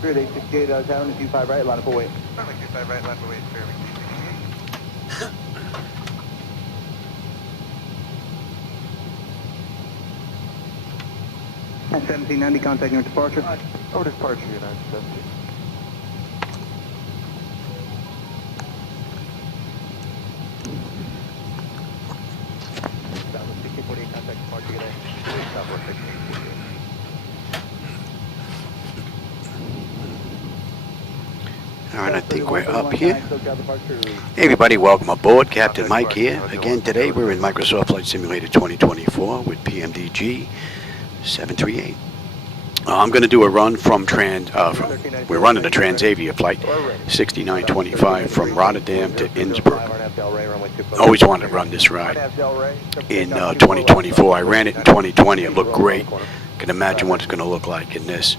Spirit 868, town, 25 right, line up away. Runway 25 right, line up away, Spirit 868. And 1790, contacting your departure. Over departure, United 70. Down to 6048, contact departure, get in. Southwest 1648. All right, I think we're up here. Hey everybody, welcome aboard. Captain Mike here. Again, today we're in Microsoft Flight Simulator 2024 with PMDG 738. I'm going to do a run from we're running a Transavia Flight 6925 from Rotterdam to Innsbruck. Always wanted to run this ride in 2024. I ran it in 2020. It looked great. Can imagine what it's going to look like in this.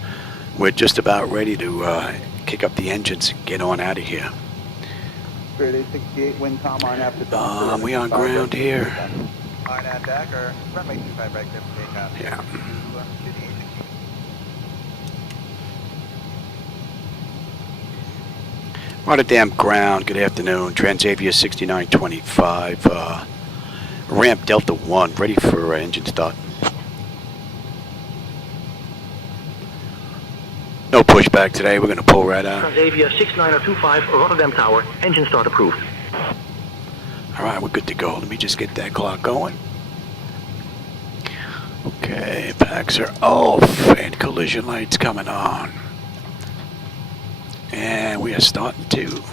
We're just about ready to kick up the engines and get on out of here. We on ground here. Yeah. Rotterdam ground, good afternoon. Transavia 6925, ramp Delta 1, ready for engine start. No pushback today, we're going to pull right out. Transavia 6925, Rotterdam Tower, engine start approved. All right, we're good to go. Let me just get that clock going. Okay, packs are off and collision lights coming on. And we are starting to.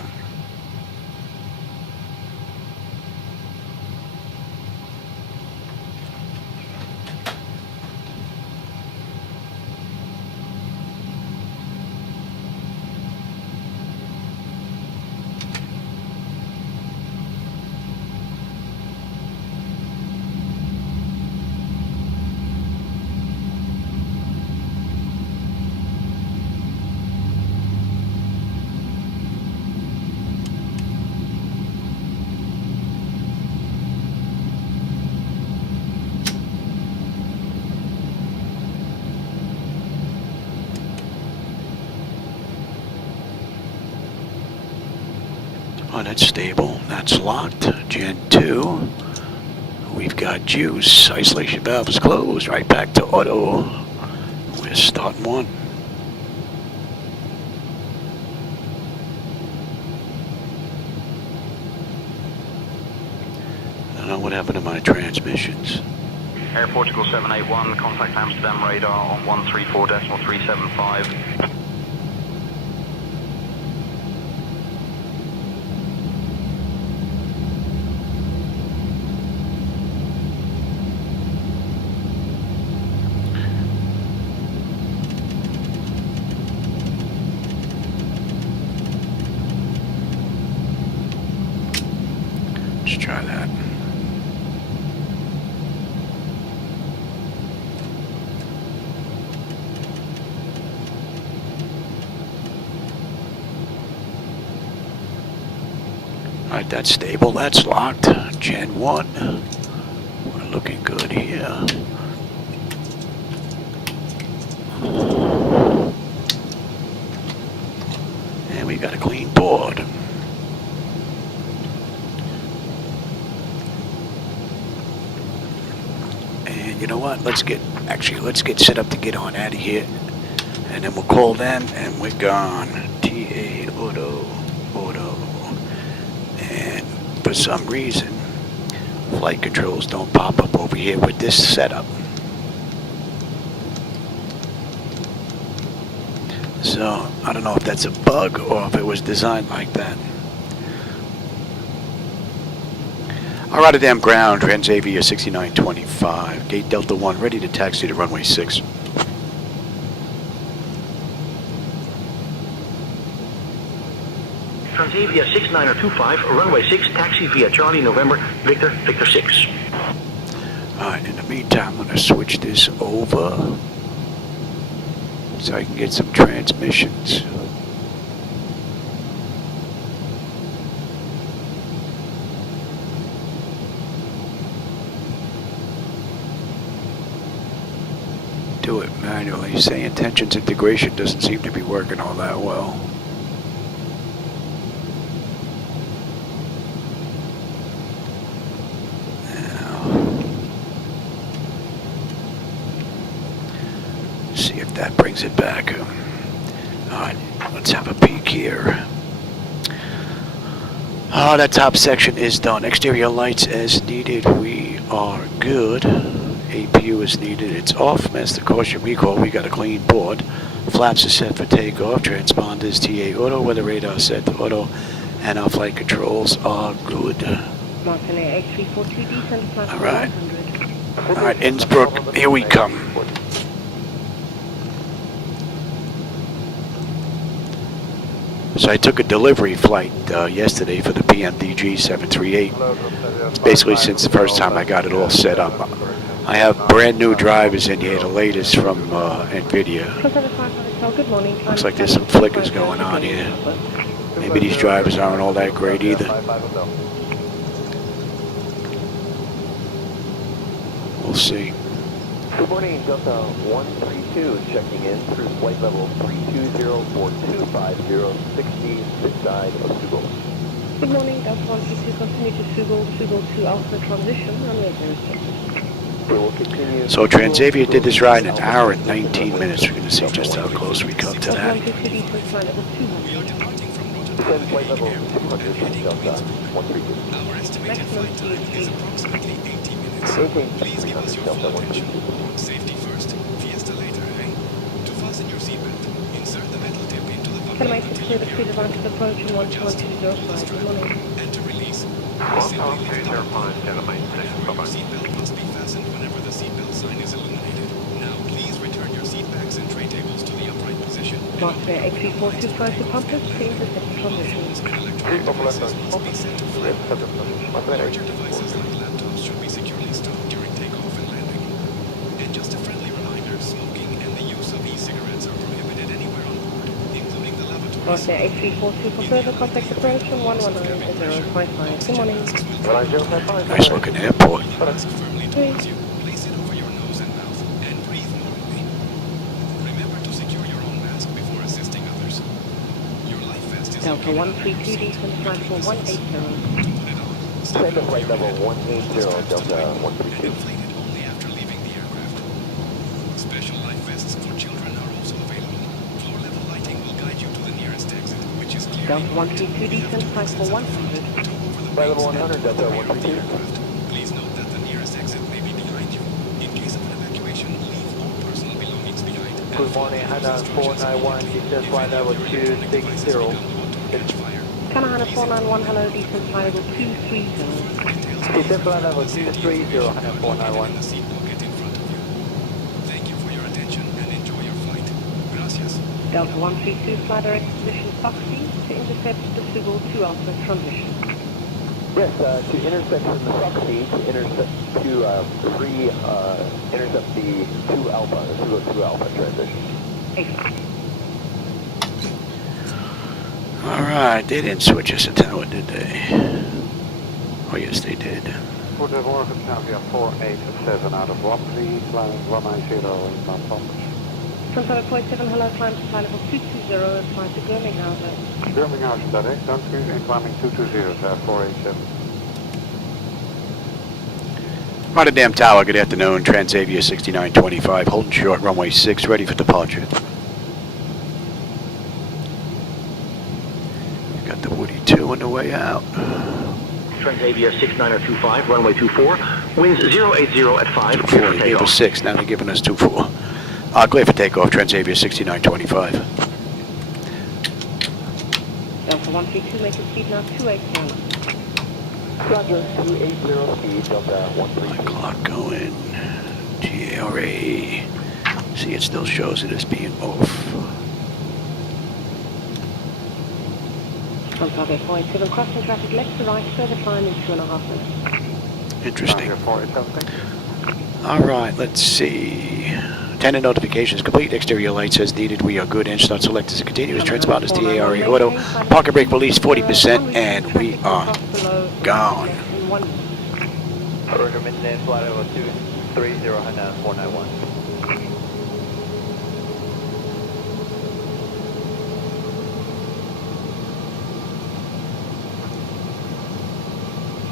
Oh, that's stable. That's locked. Gen 2. We've got juice. Isolation valve is closed. Right back to auto. We're starting one. I don't know what happened to my transmissions. Air Portugal 781, contact Amsterdam radar on 134.375. Let's try that. Alright, that's stable, that's locked. Gen 1. We're looking good here. And we got a clean board. And you know what? Let's get set up to get on out of here. And then we'll call them and we're gone. TA Auto. And for some reason, flight controls don't pop up over here with this setup. So, I don't know if that's a bug or if it was designed like that. Our Rotterdam ground, Transavia 6925, gate Delta 1, ready to taxi to runway 6. Transavia 6925, runway 6, taxi via Charlie November, Victor 6. Alright, in the meantime, I'm going to switch this over so I can get some transmissions. Do it manual. Apparently, SayIntentions integration doesn't seem to be working all that well. See if that brings it back. Alright, let's have a peek here. That top section is done. Exterior lights as needed. We are good. APU is needed. It's off. Master caution recall. We got a clean board. Flaps are set for takeoff. Transponders TA auto. Weather radar set to auto. And our flight controls are good. Alright. Alright, Innsbruck. Here we come. So I took a delivery flight yesterday for the PMDG 738. Basically since the first time I got it all set up. I have brand new drivers in here, the latest from NVIDIA. Looks like there's some flickers going on here. Maybe these drivers aren't all that great either. We'll see. Good morning, Delta 132 checking in through flight level 3204250, 60, this side of Sugal. Good morning, Delta 132, continue to Sugal 2 Alpha transition, runway 06. We will continue. So Transavia did this ride in an hour and 19 minutes. We're going to see just how close we come to that. Descend flight level 200, Delta 132. Maximum speed. Maintain 300, Delta 132. Safety first, fiesta later, eh? To fasten your seatbelt, insert the metal tip into the bucket. Can I make it clear the speed advantage approach in 11205? Good morning. And to release. Welcome to your Your seatbelt must be fastened whenever the seatbelt sign is illuminated. Now please return your seatbacks and tray tables to the upright position. Master 83425 to Compass, please accept transition. And electronic devices must be set to flight. Larger devices like laptops should be securely stored during takeoff and landing. And just a friendly reminder, smoking and the use of e-cigarettes are prohibited anywhere on board, including the lavatories. Master 8342 for further contact approach on 119.055. Good morning. Nice looking airport. Mask firmly towards you. Place it over your nose and mouth and breathe normally. Remember to secure your own mask before assisting others. Your life vest is Delta 132, descend flight for 180. Descend to flight level 180, Delta 132. inflated only after leaving the aircraft. Special life vests for children are also available. Floor level lighting will guide you to the nearest exit, which is clear. Delta 132, descend flight for 100. Flight level 100, Delta 132. Please note that the nearest exit may be behind you. In case of an evacuation, leave all personal belongings behind. Good morning, Hana 491, descend flight level 260. Canahana 491, hello, descend flight level 230. Descend flight level 230, Hana 491. The seat pocket in front of you. Thank you for your attention and enjoy your flight. Gracias. Delta 132, fly direct position Foxy to intercept the Sugal 2 Alpha transition. Yes, to intercept in the Foxy, to intercept the 2 Alpha, the Sugal 2 Alpha transition. Excellent. Alright, they didn't switch us a tower, did they? Oh yes, they did. Goedemorgen, Transavia 487 out of Rotterdam, flying 190 in Innsbruck. Transavia 47, hello, climb to flight level 220 and fly to Birminghausen. Birminghausen direct, dank u, incoming 220, 487. Rotterdam Tower, good afternoon. Transavia 6925, holding short, runway 6, ready for departure. Got the Woody 2 on the way out. Transavia 6925, runway 24, winds 080 at 5, clear 4, for they gave us takeoff. 6, now they're giving us 2-4. Clear for takeoff, Transavia 6925. Delta 132, make a speed now 280. Roger, 280 speed, Delta 132. Clock going. GARA. See, it still shows it as being off. Transavia 47, crossing traffic left to right, further climb in 2.5 minutes. Interesting. Transavia 487. Alright, let's see. Attendant notifications complete. Exterior lights as needed. We are good. Inch start select as it continues. Transponders TARA auto. Parking brake release 40%, and we are gone. Roger, midday flight level 230, Hana 491.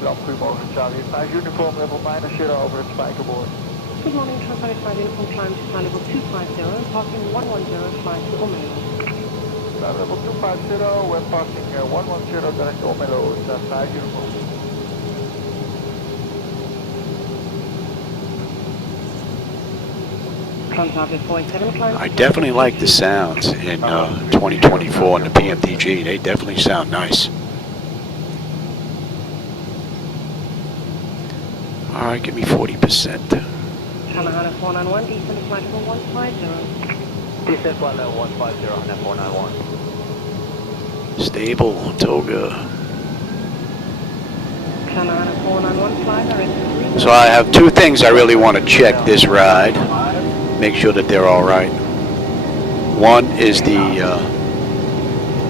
Rotterdam, goedemorgen Charlie. 5 uniform level -0 over het spijkerboord. Good morning, Transavia 5 uniform climb to flight level 250 and parking 110 flight to Omelo. Flight level 250, we're parking 110 direct to Omelo, that's 5 uniform. Transavia 47 climb. I definitely like the sounds in 2024 in the PMDG. They definitely sound nice. All right, give me 40%. Canada 491, descend flight level 150. Descent flight level 150 on F491. Stable, Toga. Canada 491, fly direct. So I have two things I really want to check this ride. Make sure that they're all right. One is the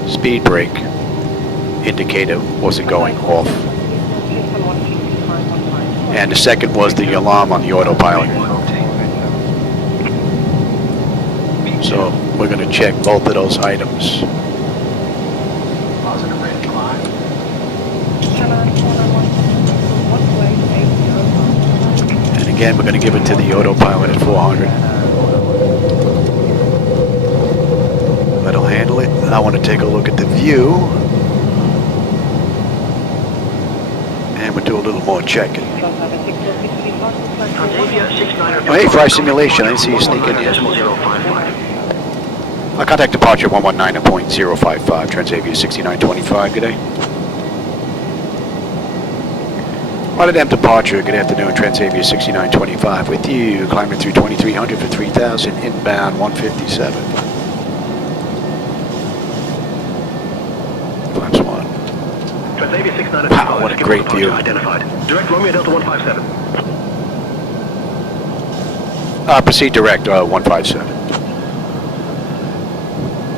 speed brake indicator wasn't going off. And the second was the alarm on the autopilot. So we're going to check both of those items. And again, we're going to give it to the autopilot at 400. That'll handle it. I want to take a look at the view. And we'll do a little more checking. Oh, hey, fly simulation. I didn't see you sneak in yet. Contact departure 119.055, Transavia 6925. Good day. Rotterdam departure. Good afternoon, Transavia 6925 with you. Climbing through 2300 for 3000, inbound 157. Flaps 1. Transavia 6925. Wow, what a great view. Identified. Direct Romeo Delta 157. Proceed direct 157.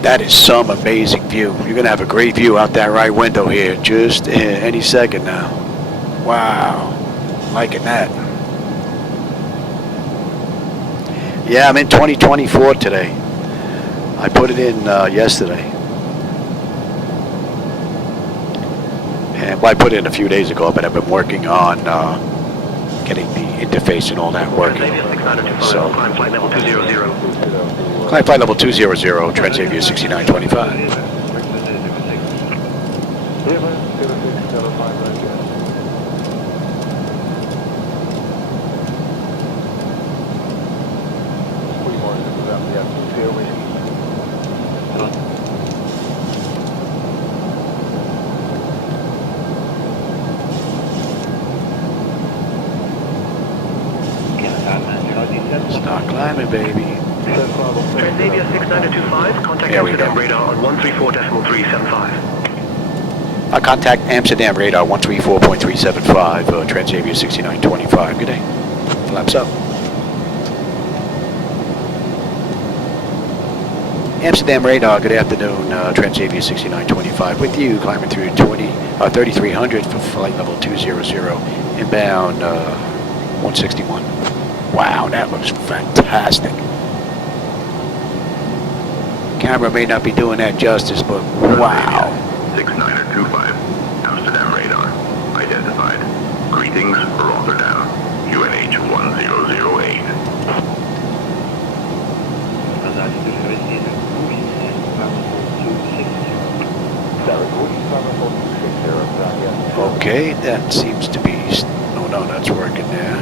That is some amazing view. You're going to have a great view out that right window here just any second now. Wow. Liking that. Yeah, I'm in 2024 today. I put it in yesterday. And well, I put it in a few days ago, but I've been working on getting the interface and all that working. So, climb flight level 200. climb flight level 200, Transavia 6925. Start climbing, baby. Transavia 6925, contact There we Amsterdam go. radar on 134.375. Contact Amsterdam radar 134.375, Transavia 6925. Good day. Flaps up. Amsterdam radar, good afternoon, Transavia 6925 with you, climbing through 3300 for flight level 200, inbound 161. Wow, that looks fantastic. Camera may not be doing that justice, but wow. 6925, Amsterdam radar, identified. Greetings, Rotterdam, UNH 1008. Okay, that seems to be, oh no, that's working there.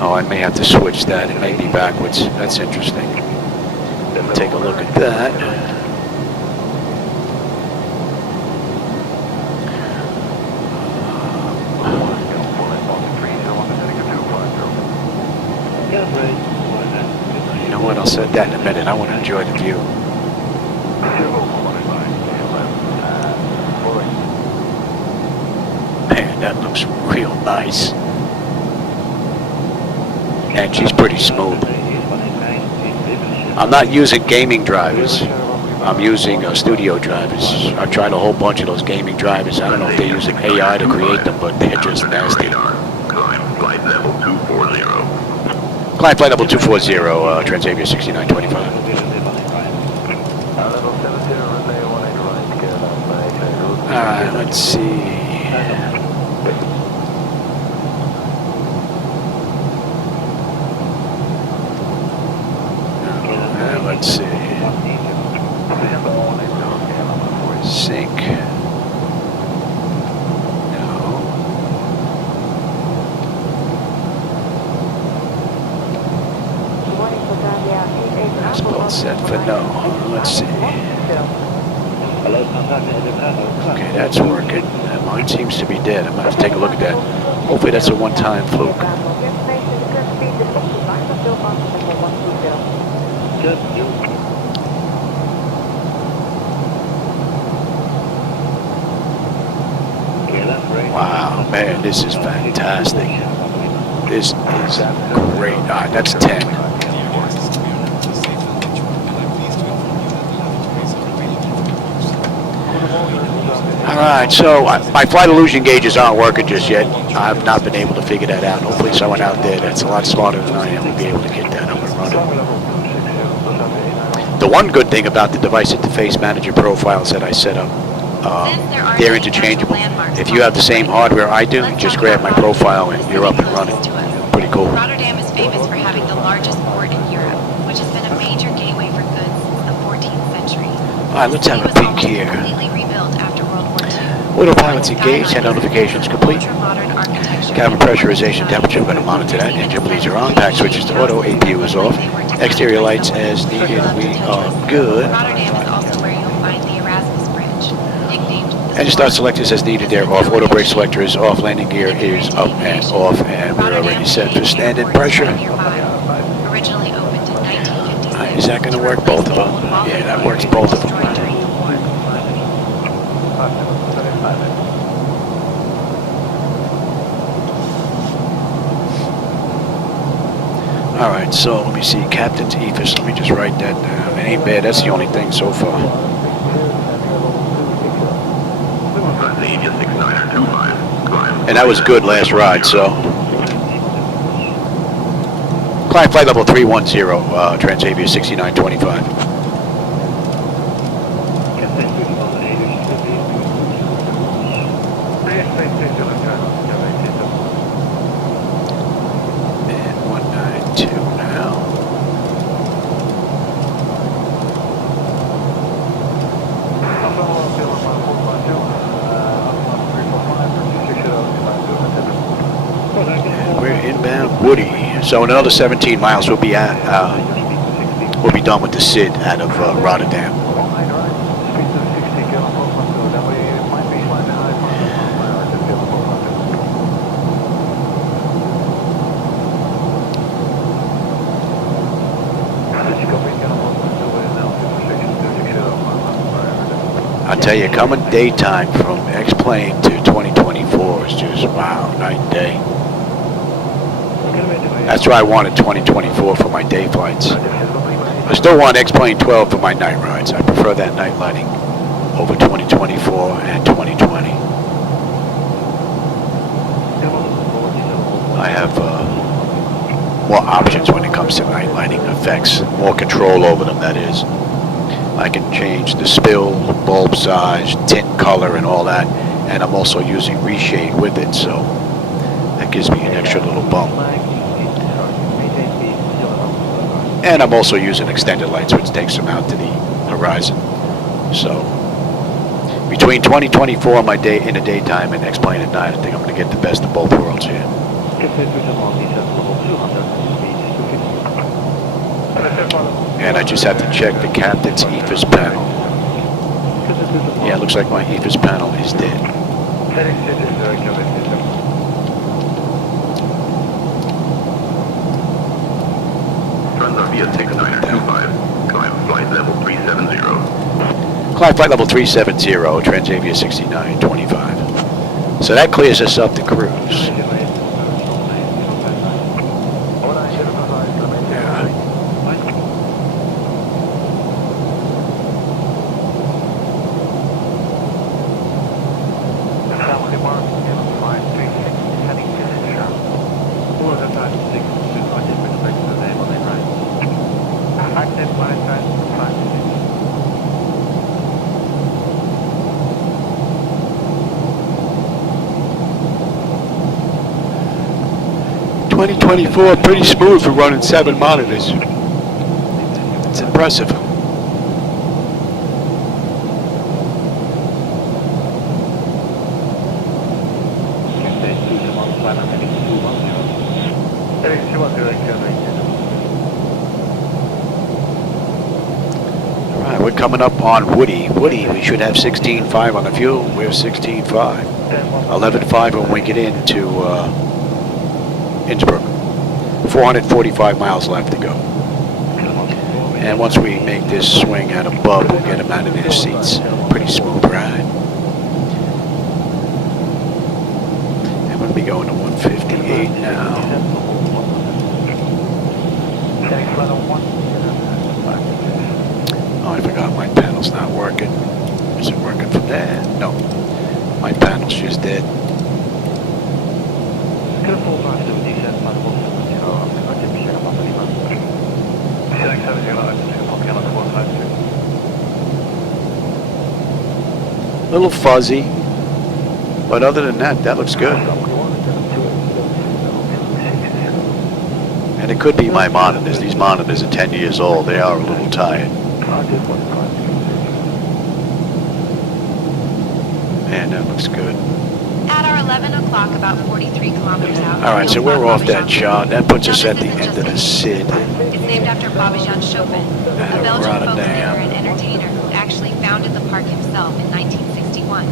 Oh, I may have to switch that, it may be backwards, that's interesting. Take a look at that. You know what, I'll set that in a minute, I want to enjoy the view. Man, that looks real nice. And she's pretty smooth. I'm not using gaming drivers. I'm using studio drivers. I've tried a whole bunch of those gaming drivers. I don't know if they're using AI to create them, but they're just nasty. Climb flight level 240. Climb flight level 240, Transavia 6925. Level 70, relay 180 right. Alright, let's see. Let's see. Sync. No. That's both set for no. Let's see. Okay, that's working. Mine seems to be dead. I'm going to have to take a look at that. Hopefully that's a one-time fluke. Wow, man, this is fantastic. This is great. All right, that's 10. Alright, so my flight illusion gauges aren't working just yet. I've not been able to figure that out. Hopefully someone out there that's a lot smarter than I am will be able to get that up and running. The one good thing about the device interface manager profiles that I set up, they're interchangeable. If you have the same hardware I do, just grab my profile and you're up and running. Pretty cool. Rotterdam is famous for having the largest port in Europe, which has been a major gateway for goods since the 14th century. Alright, let's have a peek here. Autopilot's engaged, and notifications complete. Cabin pressurization temperature, I'm going to monitor that. Engine bleeds are on, pack switches to auto, APU is off. Exterior lights as needed, we are good. Engine start selectors as needed, they're off. Auto brake selector is off, landing gear is up and off, and we're already set for standard pressure. Is that going to work both of them? Yeah, that works both of them. Alright, so let me see, Captain's EFIS, let me just write that down. It ain't bad, that's the only thing so far. And that was good last ride, so. Climb flight level 310, Transavia 6925. So in another 17 miles, we'll be done with the SID out of Rotterdam. I tell you, coming daytime from X-Plane to 2024 is just wow, night and day. That's why I wanted 2024 for my day flights. I still want X-Plane 12 for my night rides. I prefer that night lighting over 2024 and 2020. I have more options when it comes to night lighting effects, more control over them, that is. I can change the spill, bulb size, tint color, and all that. And I'm also using reshade with it, so that gives me an extra little bump. And I'm also using extended lights, which takes them out to the horizon. So between 2024 my day in the daytime and X-Plane at night, I think I'm going to get the best of both worlds here. And I just have to check the captain's EFIS panel. Yeah, it looks like my EFIS panel is dead. Transavia 6925, climb flight level 370. Climb flight level 370, Transavia 6925. So that clears us up to cruise. 2024, pretty smooth for running 7 monitors. It's impressive. Alright, we're coming up on Woody. Woody, we should have 16.5 on the fuel. We're 16.5. 11.5 when we get into Innsbruck. 445 miles left to go. And once we make this swing out above, we'll get them out of their seats. Pretty smooth ride. And we'll be going to 158 now. Oh, I forgot my panel's not working. Is it working from there? No. My panel's just dead. A little fuzzy, but other than that, that looks good. And it could be my monitors. These monitors are 10 years old. They are a little tired. And that looks good. At our 11 o'clock, about 43 kilometers out. All right, so we're off that shot. That puts us at the end of the SID. It's named after Babajan Chopin, a Belgian folk singer and entertainer who actually founded the park himself in 1961.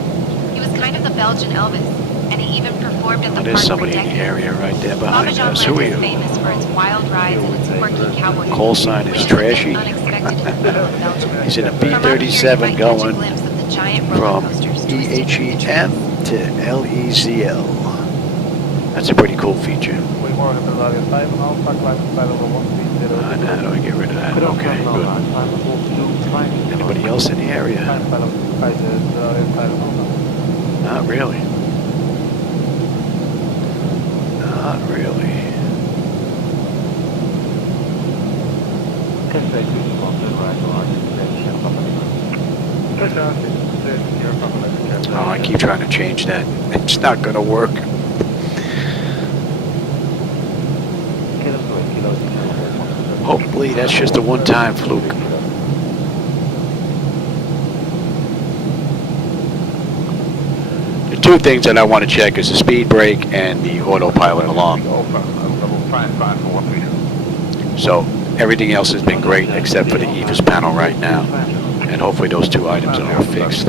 He was kind of the Belgian Elvis, and he even performed at the park There's for somebody in the decades. area right there behind Babajan us. Who are Land is you? famous for its wild rides and its quirky cowboy Call sign is trashy. He's in a B-37 going from EHEM to LEZL. That's a pretty cool feature. How do I get rid of that? Okay, good. Anybody else in the area? Not really. Not really. Oh, I keep trying to change that. It's not going to work. Hopefully that's just a one-time fluke. The two things that I want to check is the speed brake and the autopilot alarm. So everything else has been great except for the EVIS panel right now. And hopefully those two items are fixed.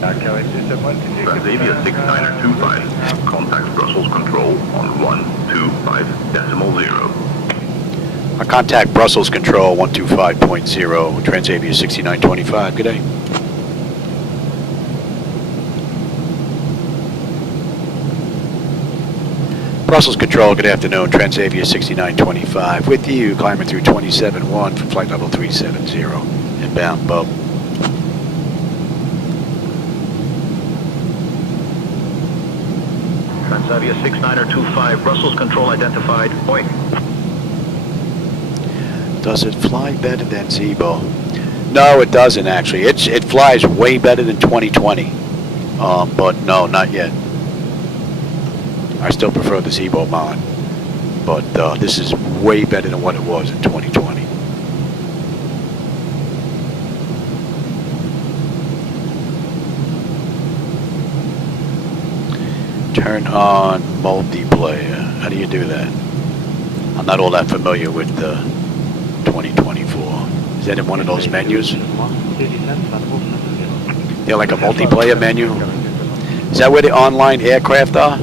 Transavia 6925, contact Brussels Control on 125.0. I contact Brussels Control 125.0, Transavia 6925. Good day. Brussels Control, good afternoon. Transavia 6925 with you, climbing through 27-1 for flight level 370. Inbound, Bob. Transavia 6925, Brussels Control identified. Boeing. Does it fly better than Zebo? No, it doesn't actually. It flies way better than 2020. But no, not yet. I still prefer the Zebo mod. But this is way better than what it was in 2020. Turn on multiplayer. How do you do that? I'm not all that familiar with the 2024. Is that in one of those menus? They're like a multiplayer menu? Is that where the online aircraft are?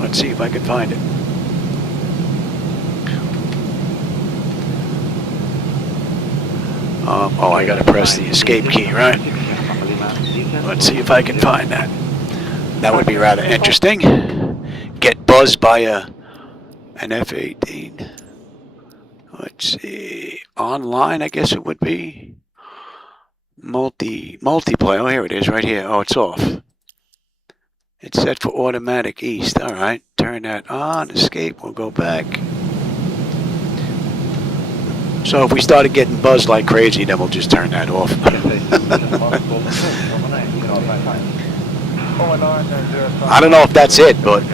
Let's see if I can find it. Oh, I gotta press the escape key, right? Let's see if I can find that. That would be rather interesting. Get buzzed by an F-18. Let's see. Online, I guess it would be. Multiplayer. Oh, here it is, right here. Oh, it's off. It's set for automatic east. All right, turn that on. Escape. We'll go back. So if we started getting buzzed like crazy, then we'll just turn that off. I don't know if that's it, but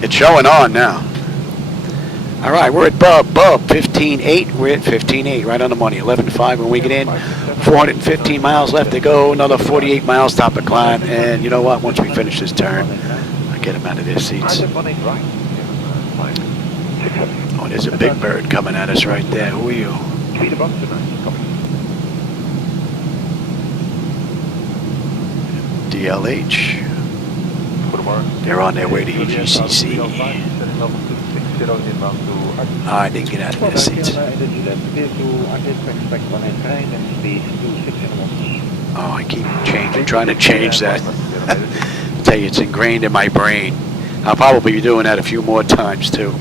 it's showing on now. All right, we're at Bub 15.8. We're at 15.8, right on the money. 11.5 when we get in. 415 miles left to go. Another 48 miles top of climb. And you know what? Once we finish this turn, I get them out of their seats. Oh, there's a big bird coming at us right there. Who are you? DLH. They're on their way to EGCC. I didn't get out of their seats. Oh, I keep trying to change that. I tell you, it's ingrained in my brain. I'll probably be doing that a few more times too.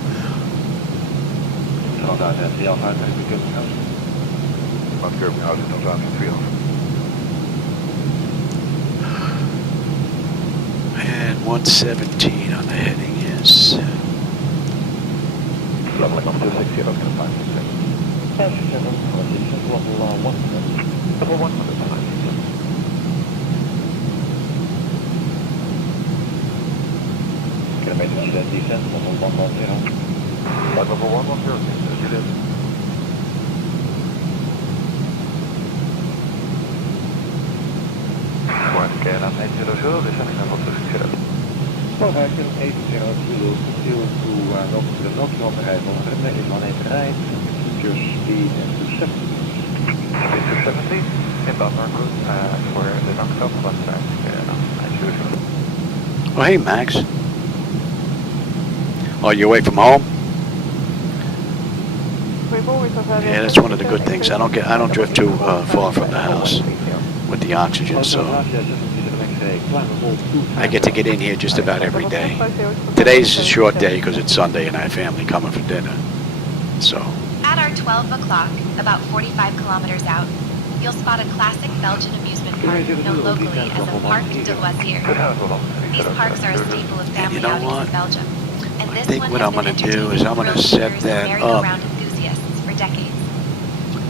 And 117 on the heading is. Oh, hey, Max. Oh, you away from home? Yeah, that's one of the good things. I don't drift too far from the house with the oxygen, so I get to get in here just about every day. Today's a short day because it's Sunday and I have family coming for dinner. So. At our 12 o'clock, about 45 kilometers out, you'll spot a classic Belgian amusement park known locally as a Parc de Loisirs. These parks are a staple of family outings in Belgium. And I this think one what has I'm been going to do is I'm going to entertaining set that cruisers and up merry-go-round enthusiasts for decades.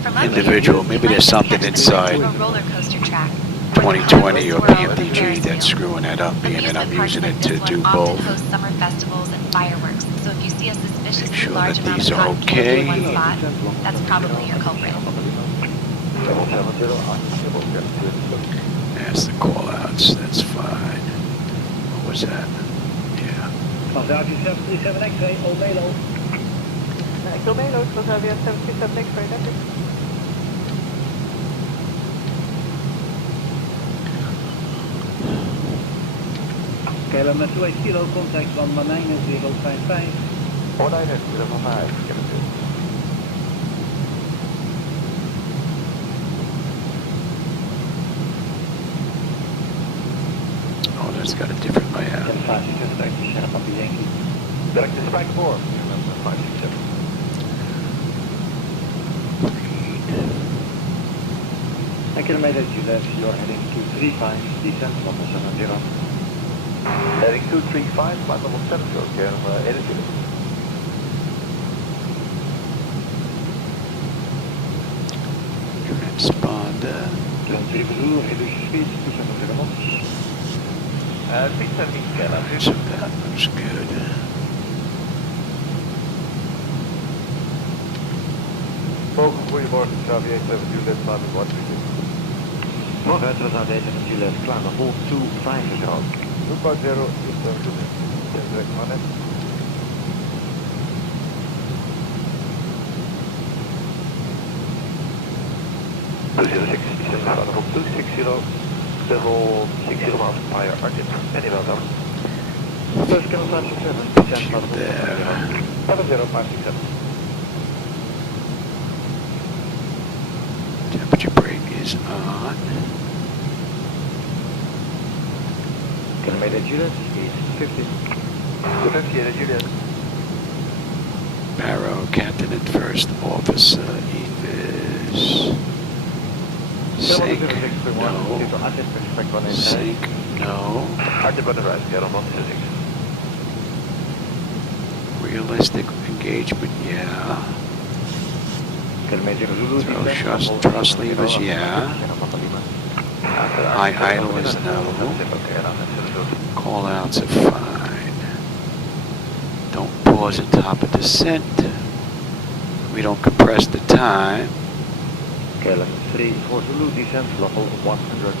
From up individual. here, Maybe you there's might something catch the inside glimpse of a roller coaster track. 2020 or PMDG that's screwing that up, being that I'm using it to do both. Host summer festivals and fireworks, so if you see a suspiciously Make sure large that amount these of are cotton candy okay. in one spot, that's probably your culprit. That's the call outs, that's fine. What was that? Yeah. Transavia 737 X-ray, Old Melo. Old Melo, Transavia 737 X-ray, that's it. KLM 28 kilo, contact van Manijnen 055. Manijnen 055, Oh, that's got a different layout. Direct to Spijkerboord, 567. And kilometer Juliet, you're heading 235, descent level 70. Heading 235, flight level 70, energy. Transponder. Speed to 7 knots. Speed 17 KLM. So that looks good. Goedemorgen, Transavia 7 Juliet, flight level 132. Morgen, Transavia 7 Juliet, klaar naar vol 250. 250, is direct on it. Procedural 60, flight level 260, level 60 miles higher, Argent, any welcome. First Transavia 7, descent level 70567. Temperature brake is on. Kilometer Juliet is 50. 250 Juliet. Barrow, Captain and First Officer, EVIS. Sync, no. Sync, no. Argent button right, get on 126. Realistic engagement, yeah. Thrust levers, yeah. High idle is no. Call outs are fine. Don't pause at top of descent. We don't compress the time. KLM 3 for Zulu, descent level 100.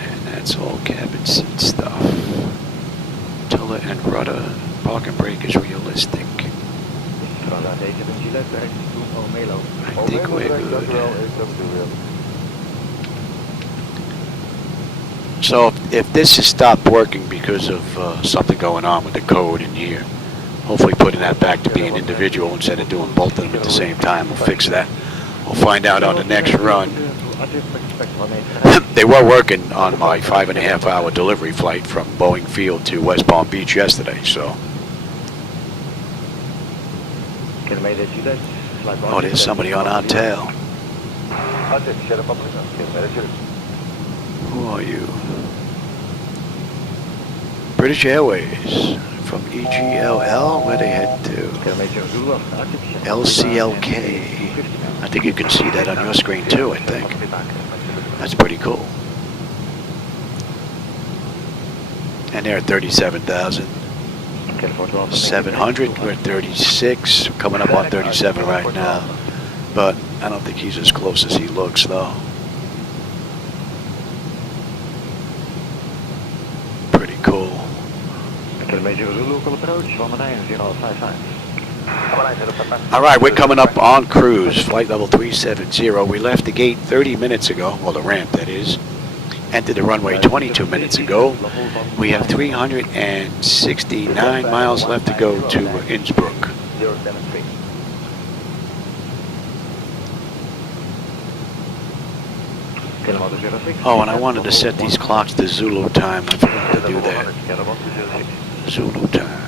And that's all cabin seat stuff. Tiller and rudder. Park and brake is realistic. I think we're good. So if this has stopped working because of something going on with the code in here, hopefully putting that back to being individual instead of doing both of them at the same time, we'll fix that. We'll find out on the next run. They were working on my 5.5-hour delivery flight from Boeing Field to West Palm Beach yesterday, so. Oh, there's somebody on our tail. Who are you? British Airways from EGLL, where they head to? LCLK. I think you can see that on your screen too, I think. That's pretty cool. And they're at 37,700. We're at 36, coming up on 37 right now. But I don't think he's as close as he looks though. Pretty cool. All right, we're coming up on cruise, flight level 370. We left the gate 30 minutes ago, well, the ramp that is. Entered the runway 22 minutes ago. We have 369 miles left to go to Innsbruck. Oh, and I wanted to set these clocks to Zulu time. I forgot to do that. Zulu time.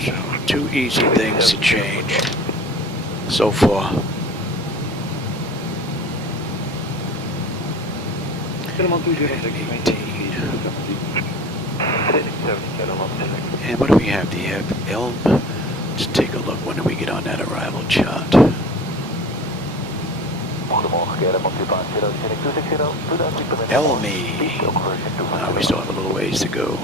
So, 2 easy things to change so far. And what do we have? Do you have Elm? Let's take a look. When do we get on that arrival chart? Elmi. We still have a little ways to go.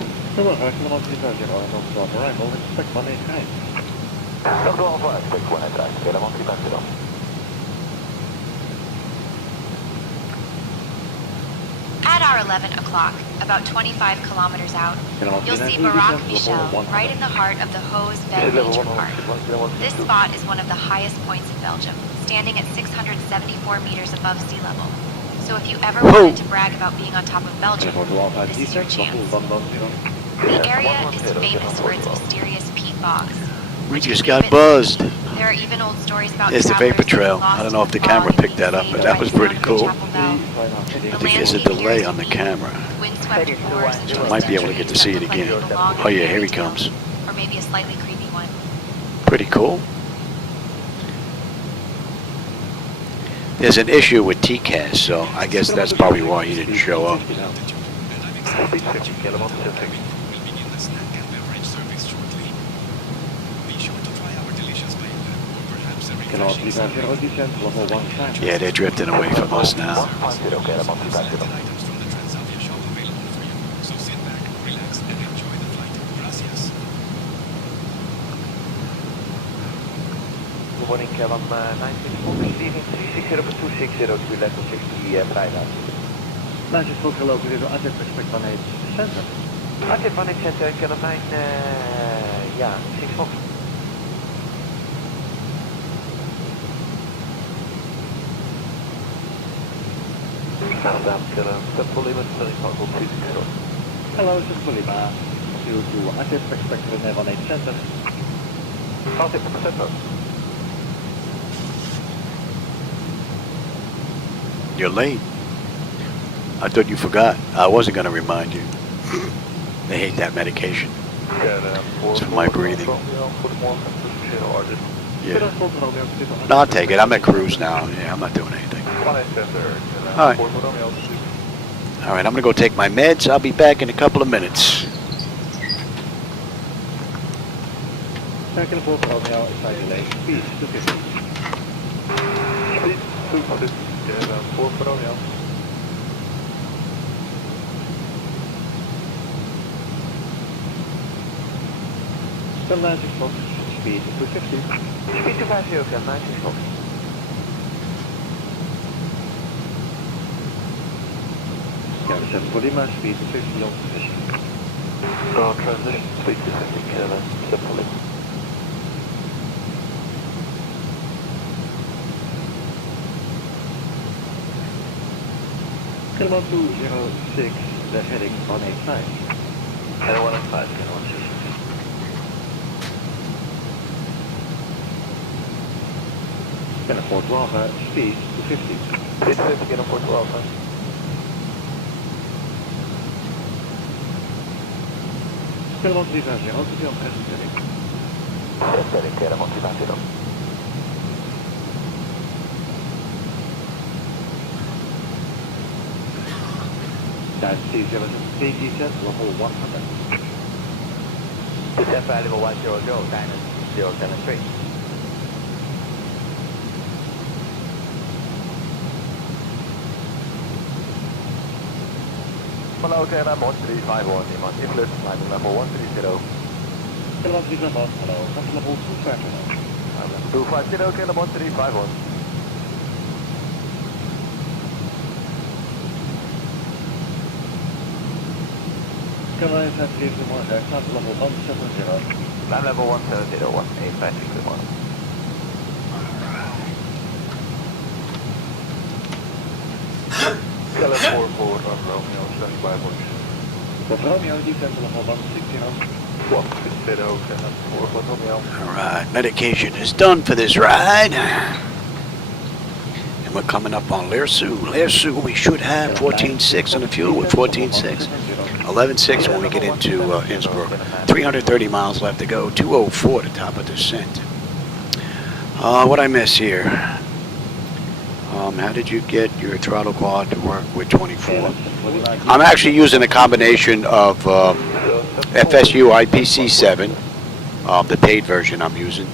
At our 11 o'clock, about 25 kilometers out, you'll see Barak Michel right in the heart of the Hose Ven Nature Park. This spot is one of the highest points in Belgium, standing at 674 meters above sea level. So if you ever wanted to brag about being on top of Belgium, this is your chance. The area is famous for its mysterious peat bogs. We just got buzzed. There are even old stories about There's the vapor trail. I don't know if the camera picked that up, but that was pretty cool. I think there's a delay on the camera. So I might be able to get to see it again. Oh yeah, here he comes. Or maybe a slightly creepy one. Pretty cool. There's an issue with TCAS, so I guess that's probably why he didn't show up. Yeah, they're drifting away from us now. Good morning, KLM 19 leaving 360 for 260 to level 60 Vrijdag. Hello, good evening. I didn't expect 18 center. I did 18 center, KLM 9, yeah, 6 Fox. Rotterdam, KLM, tempo limit, Innsbruck, 360. Hello, this is Lima. I didn't expect 18 center. I'll take the center. You're late. I thought you forgot. I wasn't going to remind you. They hate that medication. It's for my breathing. Yeah. No, I'll take it. I'm at cruise now. Yeah, I'm not doing anything. Alright. Alright, I'm going to go take my meds. I'll be back in a couple of minutes. Second 4 Romeo, side delay, speed 250. Speed 200, 4 for Romeo. Still 96 Fox, speed 250. Speed 250, okay, 96 Fox. Kilo 7 for Lima, speed 250 on position. Transition, speed 250, Kilo 7 for Lima. Kilo 206, the heading 185. Kilo 185, Kilo 166. Kilo 412, speed 250. Speed 250, Kilo 412. Kilo 350, altitude on present heading. Heading, Kilo 130. That's C07, descent level 100. Descent value level 100, Diners 073. Hello, KLM 1351, Lima, Influx, landing level 130. Kilo 371, hello, contact level 250. 250, KLM 1351. Kilo 953, contact level 170. Land level 170, 185, good morning. Kilo 44 on Romeo, standing by voice. For Romeo, descent level 160. 160, KLM 4 for Romeo. All right, medication is done for this ride. And we're coming up on Lersu. Lersu, we should have 14.6 on the fuel with 14.6. 11.6 when we get into Innsbruck. 330 miles left to go. 204 to top of descent. What I miss here? How did you get your throttle quad to work with 24? I'm actually using a combination of FSU IPC7, the paid version I'm using,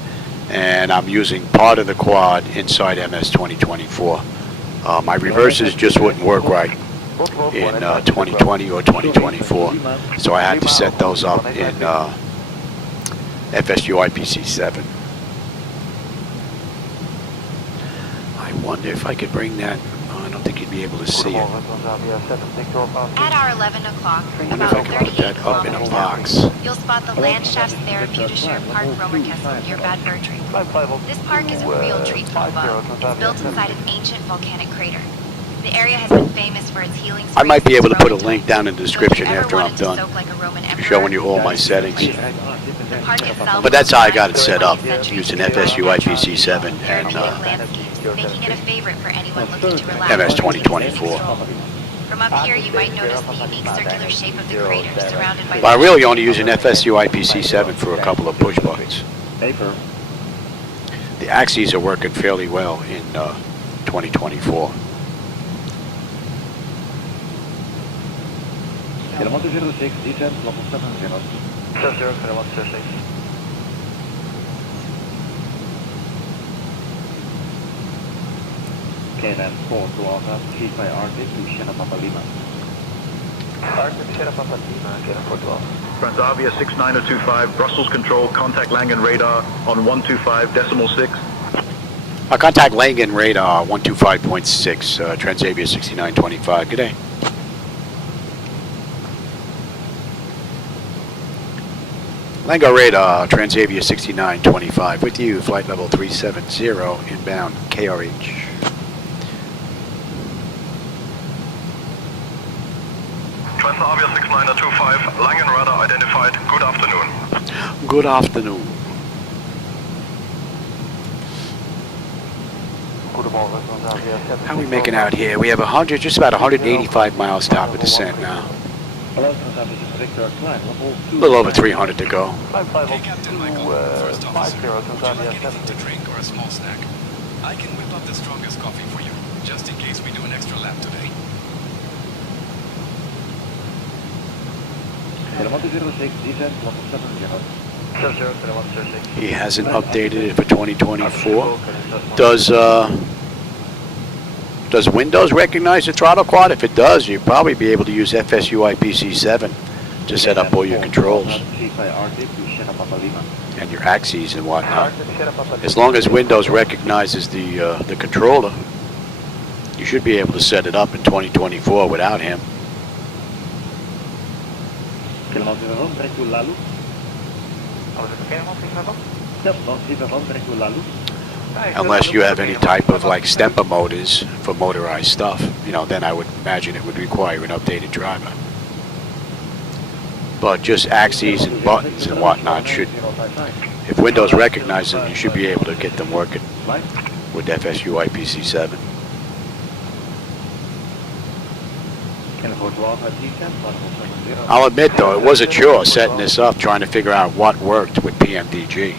and I'm using part of the quad inside MS 2024. My reverses just wouldn't work right in 2020 or 2024, so I had to set those up in FSU IPC7. I wonder if I could bring that. I don't think you'd be able to see it. At our 11 o'clock, I wonder about if I could put 38 that up in a kilometers box. out, you'll spot the Landschaft Therapeutischer Park Romerkessel near Bad Bertram. This park is a real treat from above. It's built inside an ancient volcanic crater. The area has been famous for its healing I might be springs able to and put a Roman link down in the temples. So if description you ever after I'm wanted to done, soak like a Roman emperor, showing you all my settings. The park itself But that's how I got it was set up, designed using for FSU IPC7 and European landscapes, making it a favorite for anyone looking to relax. MS 2024. From up here, you might notice the unique circular shape of the crater surrounded by. But I'm really only using FSU IPC7 for a couple of push buttons. Paper. The axes are working fairly well in 2024. Kilo 106, descent level 70. 60, Kilo 106. KLM 4 to Alpha, keep my Arctic to Sierra Papa Lima. Arctic, Sierra Papa Lima, Kilo 412. Transavia 69025, Brussels control, contact Langen radar on 125.6. Contact Langen radar 125.6, Transavia 6925. Good day. Langen radar, Transavia 6925. With you, flight level 370, inbound KRH. Transavia 69025, Langen radar identified. Good afternoon. Good afternoon. How are we making out here? We have 100, just about 185 miles top of descent now. Hello, Transavia Victor, climb level 2. A little over 300 to go. Hey, Captain Michael. First officer, would you like anything to drink or a small snack? I can whip up the strongest coffee for you, just in case we do an extra lap today. Kilo 106, descent level 70. He hasn't updated it for 2024. Does Windows recognize the throttle quad? If it does, you'd probably be able to use FSU IPC7 to set up all your controls and your axes and whatnot. As long as Windows recognizes the controller, you should be able to set it up in 2024 without him. Unless you have any type of like stepper motors for motorized stuff, you know, then I would imagine it would require an updated driver. But just axes and buttons and whatnot should, if Windows recognizes them, you should be able to get them working with FSU IPC7. I'll admit though, it was a chore setting this up, trying to figure out what worked with PMDG.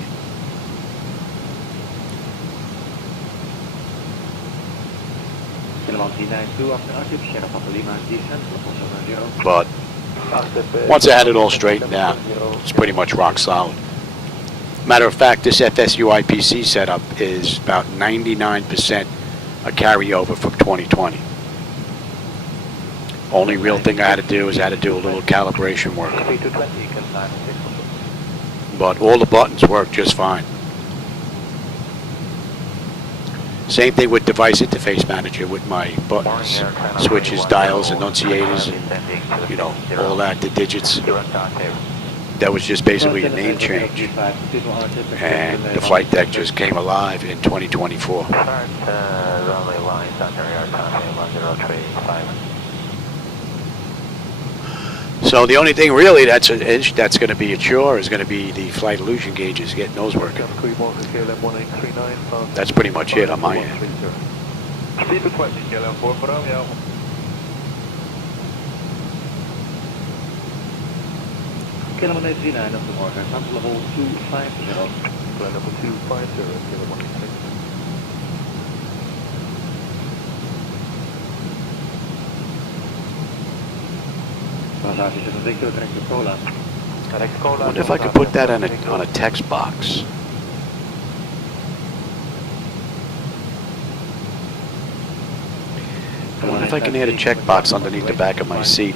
But once I had it all straightened out, it's pretty much rock solid. Matter of fact, this FSU IPC setup is about 99% a carryover from 2020. Only real thing I had to do is I had to do a little calibration work. But all the buttons work just fine. Same thing with device interface manager with my buttons, switches, dials, enunciators, you know, all that, the digits. That was just basically a name change. And the flight deck just came alive in 2024. So the only thing really that's going to be a chore is going to be the flight illusion gauges, getting those working. That's pretty much it on my end. Level 39 of the morning, level 250. Level 250, I wonder if I could put that on a text box. I wonder if I can add a checkbox underneath the back of my seat,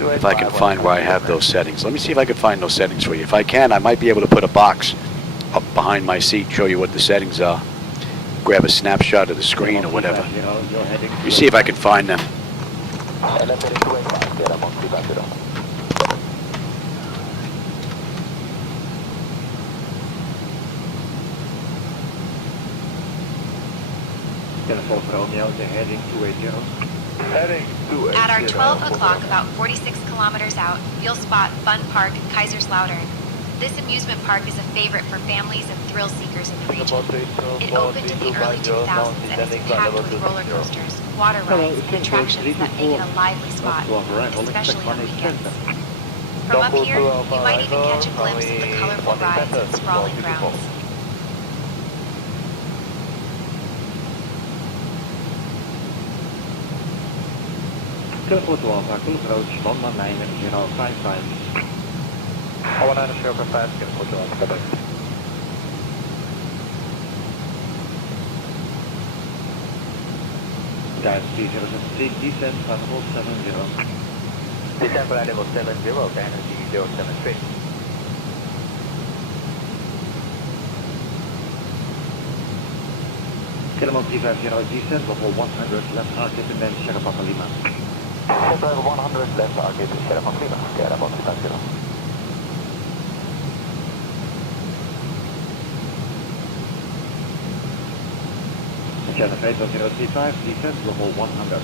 if I can find where I have those settings. Let me see if I can find those settings for you. If I can, I might be able to put a box up behind my seat, show you what the settings are. Grab a snapshot of the screen or whatever. Let me see if I can find them. At our 12 o'clock, about 46 kilometers out, you'll spot Fun Park, Kaiserslautern. This amusement park is a favorite for families and thrill seekers in the region. It opened in the early 2000s and is packed with roller coasters, water rides, and attractions that make it a lively spot, especially on weekends. From up here, you might even catch a glimpse of the colorful rides and sprawling grounds. Careful to our Park approach, London 9055. Our 9055, careful to our Quebec. Guys, 3073, descent, level 70. Descent for level 70, energy 073. Kilometer 350, descent, level 100, left target, and then Sierra Papa Lima. Level 100, left target, Sierra Papa Lima, Sierra Papa Lima. Channel 5035, descent, level 100.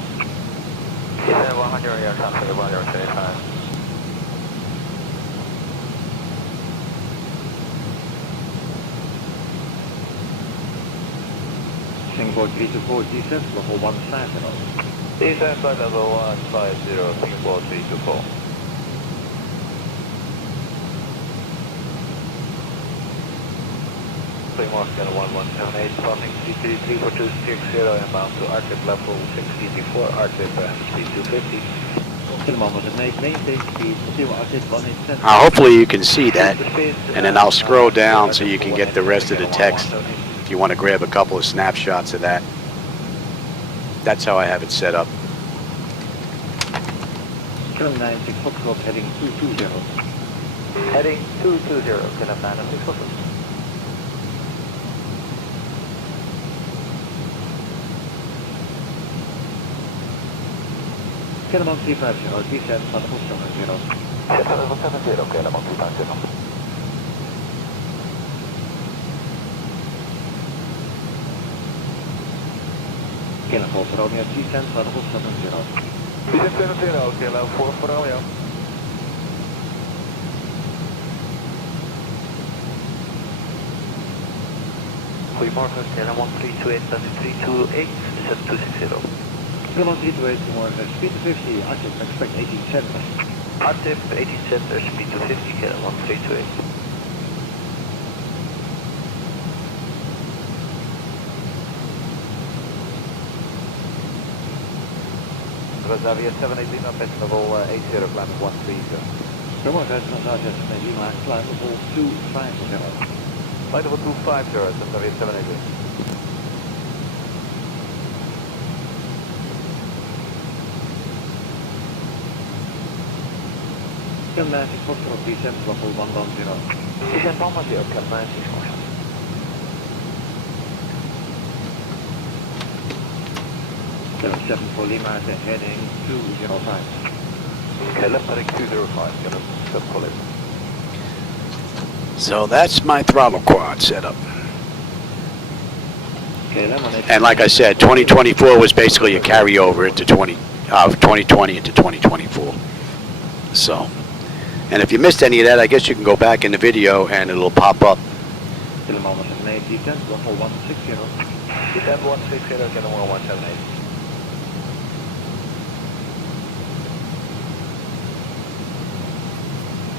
Descent 100, air traffic 1035. Singapore 324, descent, level 150. Descent flight level 150, Singapore 324. Moscow 1178, crossing C33 for 260 and bound to Arctic level 684, Arctic and C250. Hopefully you can see that, and then I'll scroll down so you can get the rest of the text if you want to grab a couple of snapshots of that. That's how I have it set up. Heading 220. Heading 220, Kilo 96 Foxtrot. Kilometer 350, descent van de Foxtrot 0. Descent level 70, Kilometer 350. Kilometer Romeo, descent van de Foxtrot 0. Descent 0, Kilo 4 for Romeo. Goedemorgen, Kilo 1328, 328, descent 260. Kilometer 328, goedemorgen, speed to 50, active, expect 18 centimeters. Active 18 centimeters, speed to 50, Kilo 1328. Transavia 780 Lima, pitch level 80, climb 130. Goedemorgen, Transavia 780 Lima, climb level 250. Flight level 250, Transavia 780. Kilometer 6 Foxtrot, descent level 110. Descent 110, Kilometer 6 Foxtrot. Kilo 7 for Lima, heading 205. Okay, left heading 205, Kilo 7 for Lima. So that's my throttle quad setup. Okay, And like I said, 2024 was basically a carryover into 2020 into 2024. So, and if you missed any of that, I guess you can go back in the video and it'll pop up. Kilometer 780, descent level 160. Descent 160, Kilo 1178.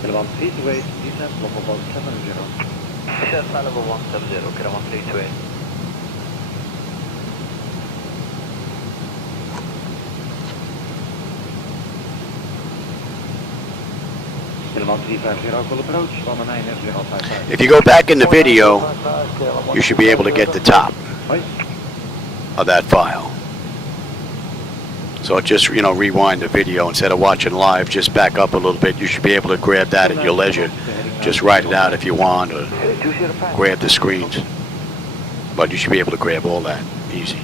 Kilometer 328, descent level 170. Descent level 170, Kilo 1328. If you go back in the video, you should be able to get the top of that file. So just, rewind the video instead of watching live, just back up a little bit. You should be able to grab that at your leisure. Just write it out if you want, or grab the screens. But you should be able to grab all that easy.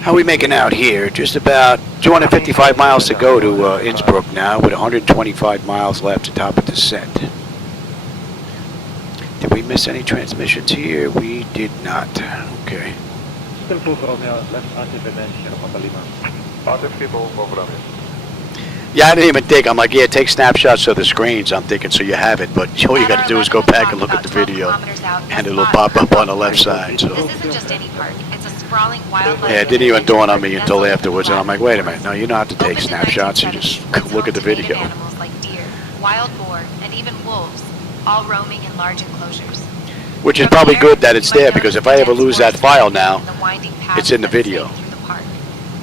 How are we making out here? Just about 255 miles to go to Innsbruck now, with 125 miles left to top of descent. Did we miss any transmissions here? We did not. Okay. Yeah, I didn't even think. I'm like, yeah, take snapshots of the screens. I'm thinking so you have it, but all you got to do is go back and look at the video, and it'll pop up on the left side. So. This isn't just any park. It's a sprawling wildlife. Yeah, it didn't even dawn on me until afterwards, and I'm like, wait a minute. No, you don't have to take snapshots. You just look at the video. Animals like deer, wild boar, and even wolves, all roaming in large enclosures. Which is probably good that it's there, because if I ever lose that file now, it's in the video.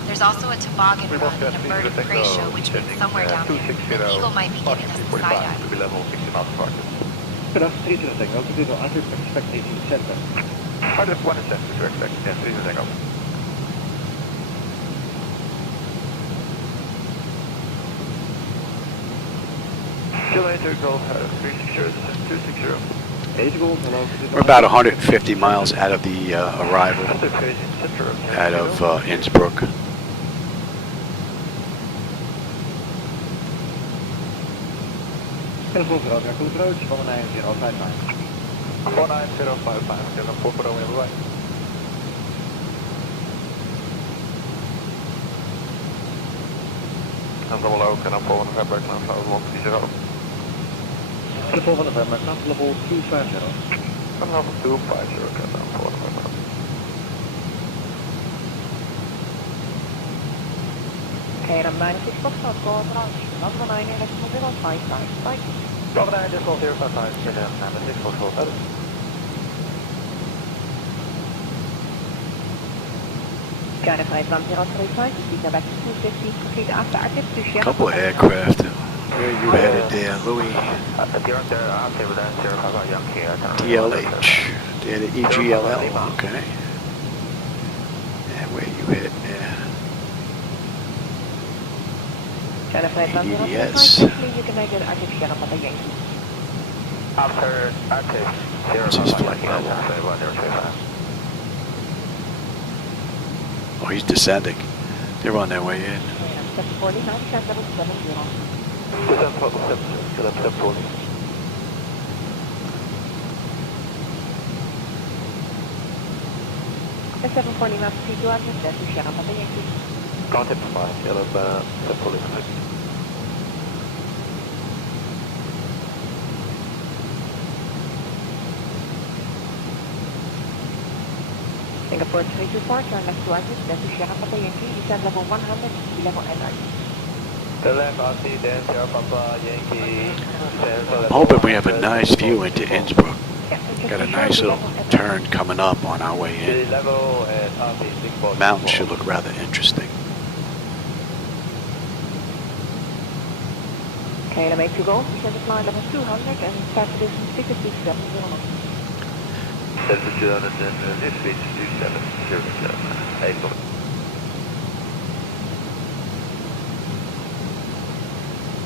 There's also a toboggan run and a bird of prey show, which means somewhere down there, an eagle might be giving us the side eye. Level 60 miles per hour. Good afternoon, Tango. To do the active expect 18 centimeters. Active 1 centimeter, expect. Yes, 3 Tango. Kilometer Golf 360, 260. We're about 150 miles out of the arrival out of Innsbruck. Telephone for Rotterdam, good approach, 19055. 19055, Kilo 4 for Romeo, bye. And double O, Kilo 4 November, Kilo 130. Telephone van November, knap level 250. Kilo 250, Kilo 4 November. KLM 96 Foxtrot, go approach, 119.055, bye. 119.055, KLM 96 Foxtrot, China Flight 1035, please go back to 250, complete after active to Sierra. Couple of aircraft. Where you headed there, Louis? DLH. They're the EGLL, okay. And where you headed there? China Flight 1035, EDS. please you can make it active Sierra Papa Yankee. After active, What's his flight level? Oh, he's descending. They're on their way in. 749, descent level 70. The 740 knots, P2 active, that's to Sierra Papa Yankee. Contact 5, yellow, 740. Singapore 324, turn left to exit, that's to Sierra Papa Yankee, descent level 100, level NR. I'm hoping we have a nice view into Innsbruck. Got a nice little turn coming up on our way in. Mountains should look rather interesting. KLM to go, descend to flight level 200 and start to distance 627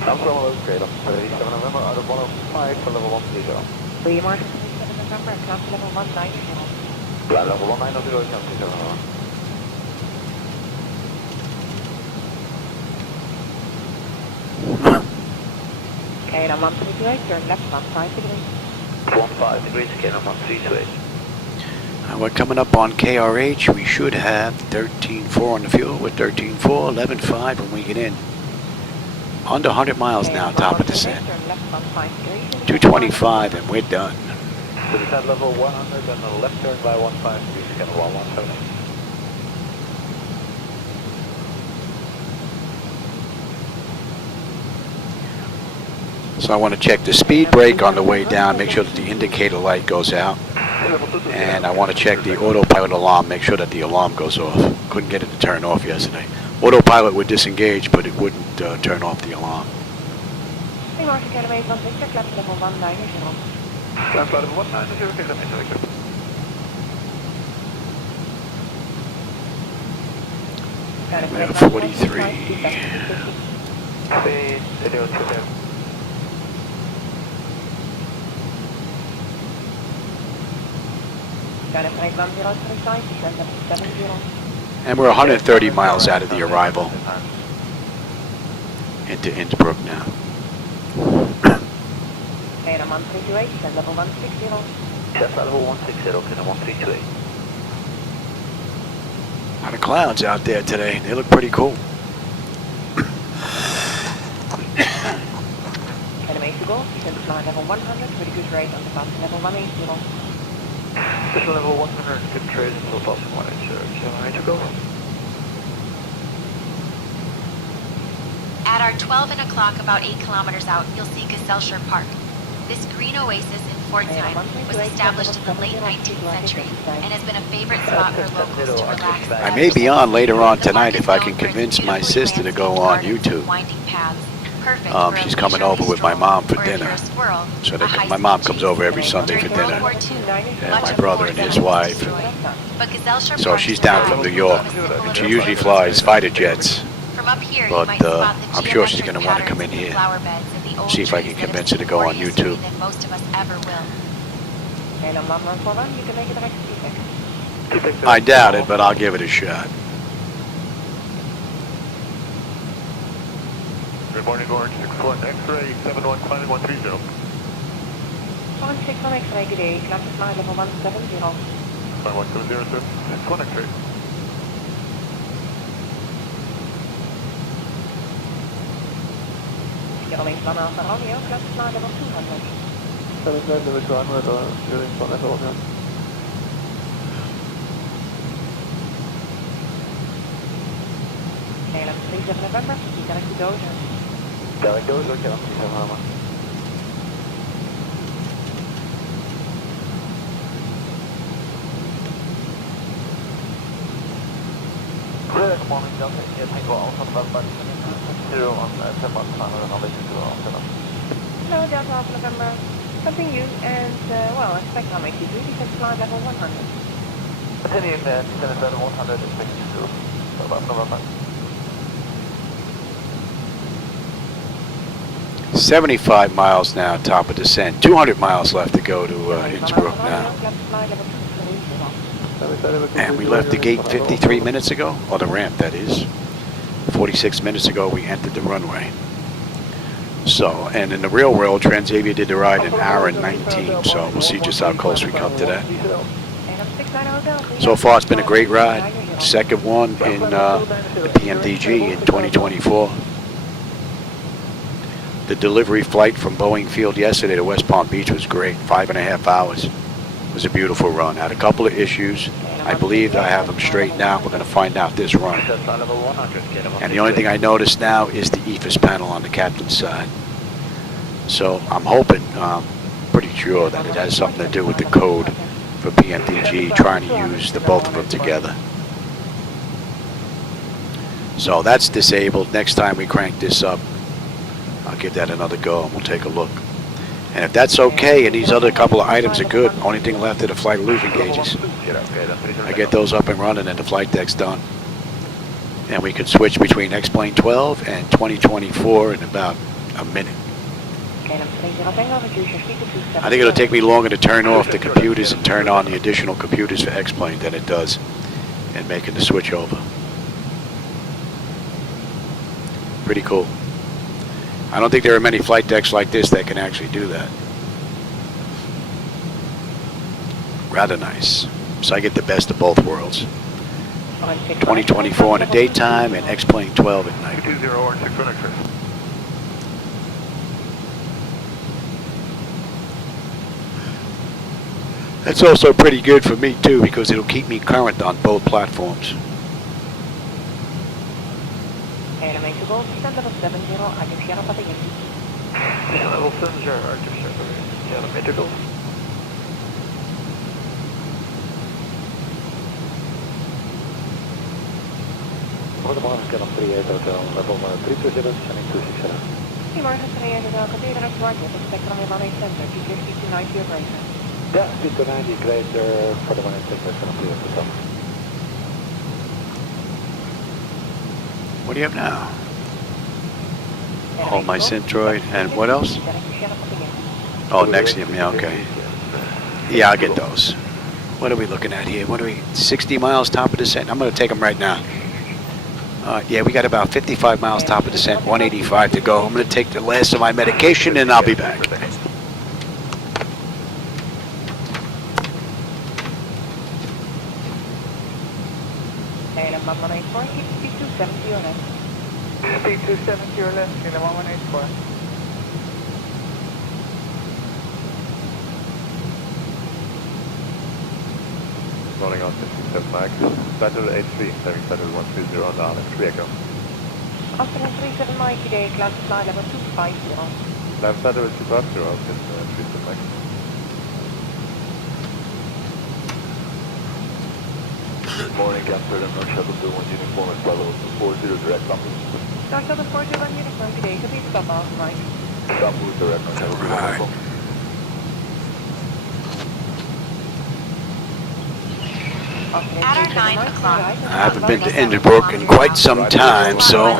Amsterdam is great, I'm 37 November, out of 105 for level 130. Lee Martin 37 November, climb to level 190. Level 190, come to 7. KLM 138, turn left 15 degrees. 15 degrees, KLM 138. We're coming up on KRH. We should have 13.4 on the fuel with 13.4, 11.5 when we get in. Under 100 miles now, top of descent. 225 and we're done. So descent level 100 and a left turn by 15 degrees, KLM 170. So I want to check the speed brake on the way down, make sure that the indicator light goes out. And I want to check the autopilot alarm, make sure that the alarm goes off. Couldn't get it to turn off yesterday. Autopilot would disengage, but it wouldn't turn off the alarm. Hey, Martin, KLM 1 Victor, climb to level 190. Climb flight level 190, KLM Victor. We have 43. And we're 130 miles out of the arrival into Innsbruck now. KLM 138, descent level 160. Descent level 160, KLM 138. A lot of clouds out there today. They look pretty cool. KLM to go, descent to flight level 100 with a good rate on the pass level 180. Descent level 100, good trade until pass 180, so I need to go. At our 12 and o'clock, about 8 kilometers out, you'll see Gesellscher Park. This green oasis in Pforzheim was established in the late 19th century and has been a favorite spot for locals to relax. I may be on later on tonight if I can convince my sister to go on YouTube. She's coming over with my mom for dinner. So that my mom comes over every Sunday for dinner. And my brother and his wife. So she's down from New York. And she usually flies fighter jets. But I'm sure she's going to want to come in here. See if I can convince her to go on YouTube. I doubt it, but I'll give it a shot. Good morning, Orange 61 X-ray 71 climbing 130. 161 X-ray, good day, climb to flight level 170. 170, sir. 61 X-ray. Runway 1 Alpha Romeo, climb to flight level 200. Level 200 or during flight level 100. KLM 37 November, direct to Dozer. Direct Dozer, KLM 37 November. Good morning, Delta. Yeah, take all from November 0 on 10 months, and I'll let you go on 10 months. Hello, Delta Alpha November. Something new and, well, expect runway 23, because flight level 100. Continuing descent level 100, expecting to go. November. 75 miles now, top of descent. 200 miles left to go to Innsbruck now. And we left the gate 53 minutes ago, or the ramp that is. 46 minutes ago we entered the runway. So, and in the real world, Transavia did the ride in an hour and 19, so we'll see just how close we come to that. So far it's been a great ride. Second one in the PMDG in 2024. The delivery flight from Boeing Field yesterday to West Palm Beach was great, 5.5 hours. It was a beautiful run. Had a couple of issues. I believe I have them straightened out. We're going to find out this run. And the only thing I noticed now is the EFIS panel on the captain's side. So I'm hoping, pretty sure that it has something to do with the code for PMDG trying to use the both of them together. So that's disabled. Next time we crank this up, I'll give that another go and we'll take a look. And if that's okay and these other couple of items are good, only thing left are the flight illusion gauges. I get those up and running and the flight deck's done. And we can switch between X-Plane 12 and 2024 in about a minute. I think it'll take me longer to turn off the computers and turn on the additional computers for X-Plane than it does in making the switch over. Pretty cool. I don't think there are many flight decks like this that can actually do that. Rather nice. So I get the best of both worlds. 2024 in the daytime and X-Plane 12 at night. 20 or 6 runner. That's also pretty good for me too because it'll keep me current on both platforms. Level 70, artificial patient. Level 70, artificial patient. Goedemorgen, Kelm 38 Hotel, level 320, sending 260. Goedemorgen, 38 Hotel, computer at Flightdeck, expect runway 18 center, P50 to 90 operator. Yeah, speed to 90, greater for the 18 center, Kelm 38 Hotel. What do you have now? Oh, my Centroid, and what else? Oh, Nexium, yeah, okay. Yeah, I'll get those. What are we looking at here? What are we, 60 miles top of descent? I'm going to take them right now. Yeah, we got about 55 miles top of descent, 185 to go. I'm going to take the last of my medication and I'll be back. Speed 270 or less, in the 1184. Rolling out 57 Max. Battle 83, having battle 130 on down and 3 echo. Afternoon 37 Mike today, class flight level 250. Left battle 250, I'll get 37 Max. Good morning, Captain. North Shuttle 21 uniform at level 40 direct company. North Shuttle 41 uniform today, complete stop off, Mike. Stop with direct North Shuttle 21 uniform. At our 9 o'clock. I haven't been to Innsbruck in quite some time, so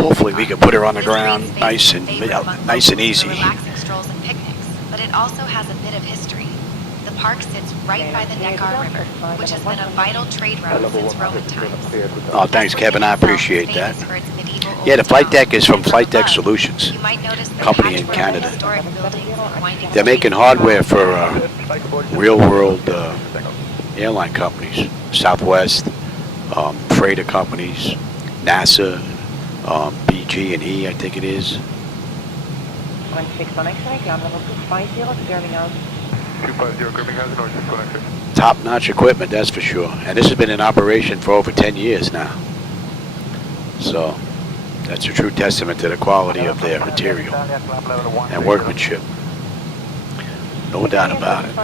hopefully we can put her on the ground nice and easy. Relaxing strolls and picnics, but it also has a bit of history. The park sits right by the Neckar River, which has been a vital trade route since Roman times. Oh, thanks, Kevin. I appreciate that. Yeah, the flight deck is from Flightdeck Solutions, company in Canada. They're making hardware for real-world airline companies, Southwest, freighter companies, NASA, BG&E, I think it is. 161 X-ray, ground level 250, turning out. 250, Gripping House, North 61 X-ray. Top-notch equipment, that's for sure. And this has been in operation for over 10 years now. So that's a true testament to the quality of their material and workmanship. No doubt about it.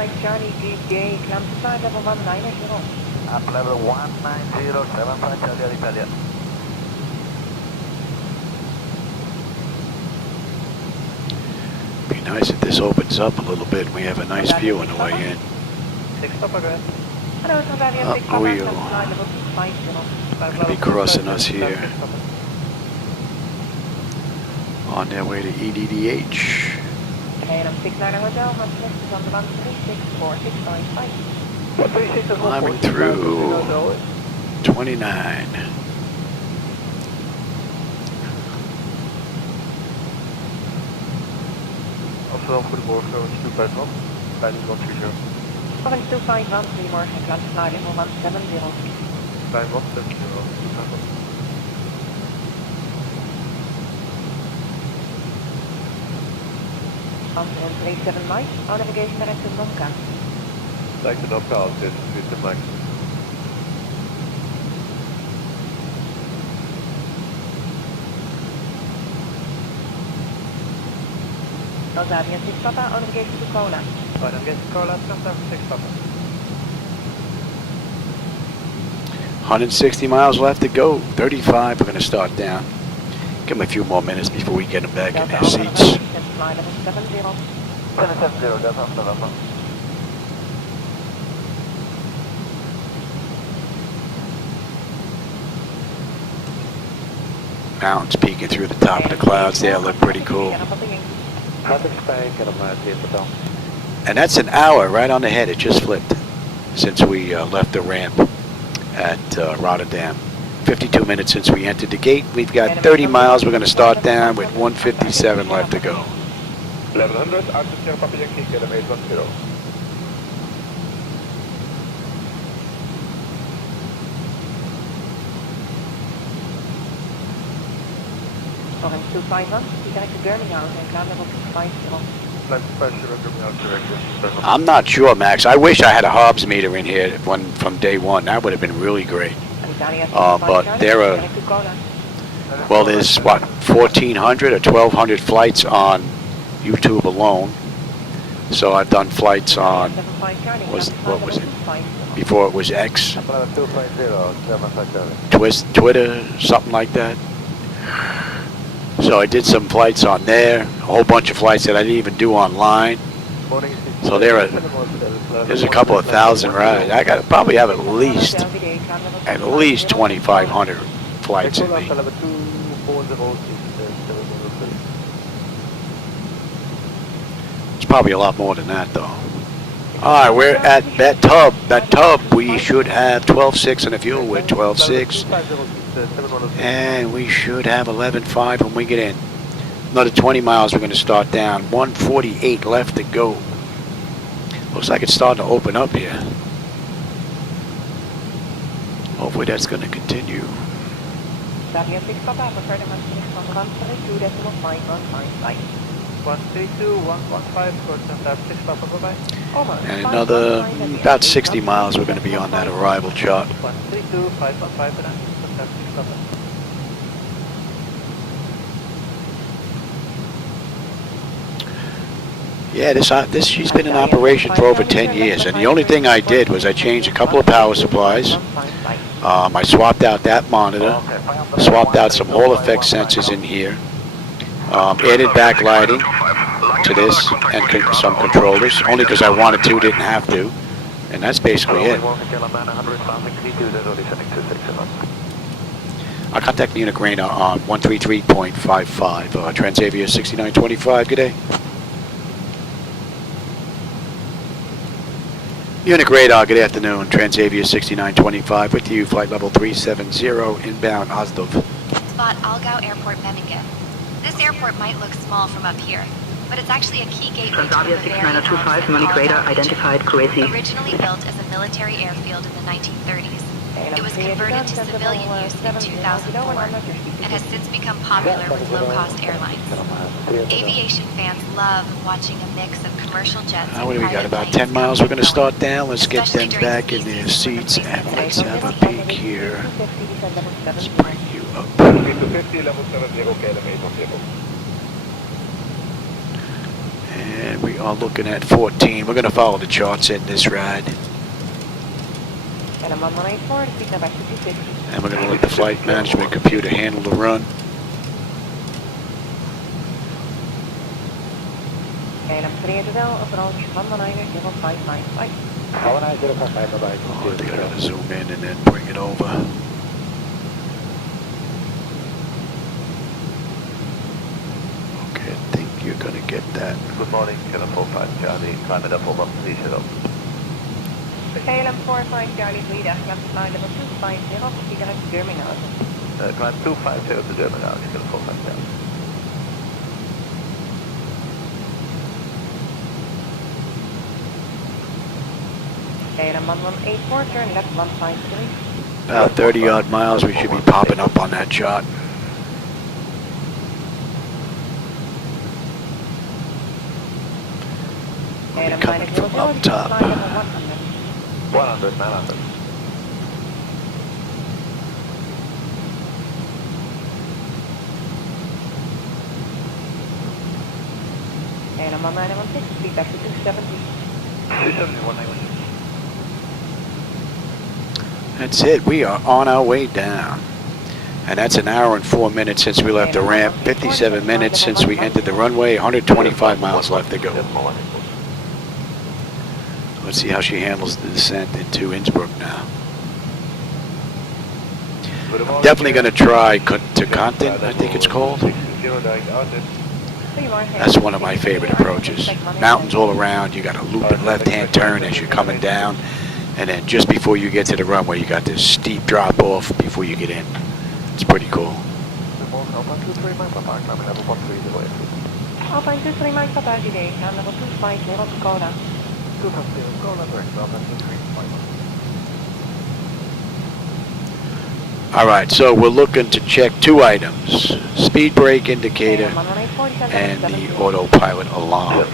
Up level 19075 Italia, Italia. Be nice if this opens up a little bit and we have a nice view on the way in. 6 stop again. Hello, Transavia 6 Oh, Papa, you flight level 50. gonna be crossing us here on their way to EDDH. KLM 69 Hotel, Maastricht is on the run 364695. Climbing through 29. Amsterdam, goedemorgen, stuur bij het land. Leiding 130. Boeing 251, goedemorgen, flight level 170. Lijn 170. Amsterdam 37 Mike, our navigation direct to Nomka. Lijkt het op koud, dit is de max. Transavia 6 Papa, our navigation to Kola. Our navigation to Kola, Transavia 6 Papa. 160 miles left to go. 35, we're going to start down. Give them a few more minutes before we get them back in their seats. Flight level 70. 770, that's Amsterdam. Mountains peeking through the top of the clouds there look pretty cool. And that's an hour right on the head. It just flipped since we left the ramp at Rotterdam. 52 minutes since we entered the gate. We've got 30 miles. We're going to start down with 157 left to go. 1100, Arctic Papa Yankee, kilometer 10. Boeing 251, direct to Birmingham and ground level 250. I'm not sure, Max. I wish I had a Hobbs meter in here from day one. That would have been really great. But there are, well, there's what, 1,400 or 1,200 flights on YouTube alone. So I've done flights on, what was it? Before it was X, Twitter, something like that. So I did some flights on there, a whole bunch of flights that I didn't even do online. So there's a couple of thousand rides. I got to probably have at least 2,500 flights in me. It's probably a lot more than that, though. All right, we're at that tub. That tub, we should have 12.6 in the fuel. We're 12.6. And we should have 11.5 when we get in. Another 20 miles, we're going to start down. 148 left to go. Looks like it's starting to open up here. Hopefully that's going to continue. 132.115, And another about 60 miles, we're going to be on that arrival chart. 132.515. Yeah, she's been in operation for over 10 years, and the only thing I did was I changed a couple of power supplies. I swapped out that monitor, swapped out some Hall effect sensors in here, added backlighting to this, and some controllers, only because I wanted to, didn't have to, and that's basically it. I'll contact Munich Radar on 133.55, Transavia 6925, good day. Munich Radar, good afternoon, Transavia 6925 with you, flight level 370, inbound Osdorf. Spot Allgäu Airport, Memmingen. This airport might look small from up here, but it's actually a key gateway to Transavia 6925, Munich Radar identified Croatia. Originally built as a military airfield in the 1930s. It was converted to civilian use in 2004 and has since become popular with low-cost airlines. Aviation fans love watching a mix of commercial jets and What do we got, private about planes 10 miles we're going to start down. Let's get especially them during back in seasons their when seats replacement and let's services have a peek here. Let's bring you up. 250, level 70, kilometer 0. And we are looking at 14. We're going to follow the charts in this ride. KLM 1184, speed back to 260. And we're going to let the flight management computer handle the run. KLM 380, approach 190.59. Oh, I think I got to zoom in and then bring it over. Okay, I think you're going to get that. Good morning, KLM 45 Charlie, climb it up over 30. KLM 45 Charlie, goeiedag. Je hebt flight level 250, speed direct to Terminal. Climb 250 to Terminal, KLM 45 Charlie. KLM 1184, turn left 153. About 30 odd miles, we should be popping up on that shot. We'll be coming from up top. 100, 900. KLM 1916, speed back to 270. 271, 916. That's it. We are on our way down. And that's an hour and 4 minutes since we left the ramp, 57 minutes since we entered the runway, 125 miles left to go. Let's see how she handles the descent into Innsbruck now. Definitely going to try to Content, I think it's called. That's one of my favorite approaches. Mountains all around, you got a loop and left-hand turn as you're coming down. And then just before you get to the runway, you got this steep drop off before you get in. It's pretty cool. Alpine 23 Mike Papa today, and level 250 to Koda. All right, so we're looking to check two items, speed brake indicator and the autopilot alarm.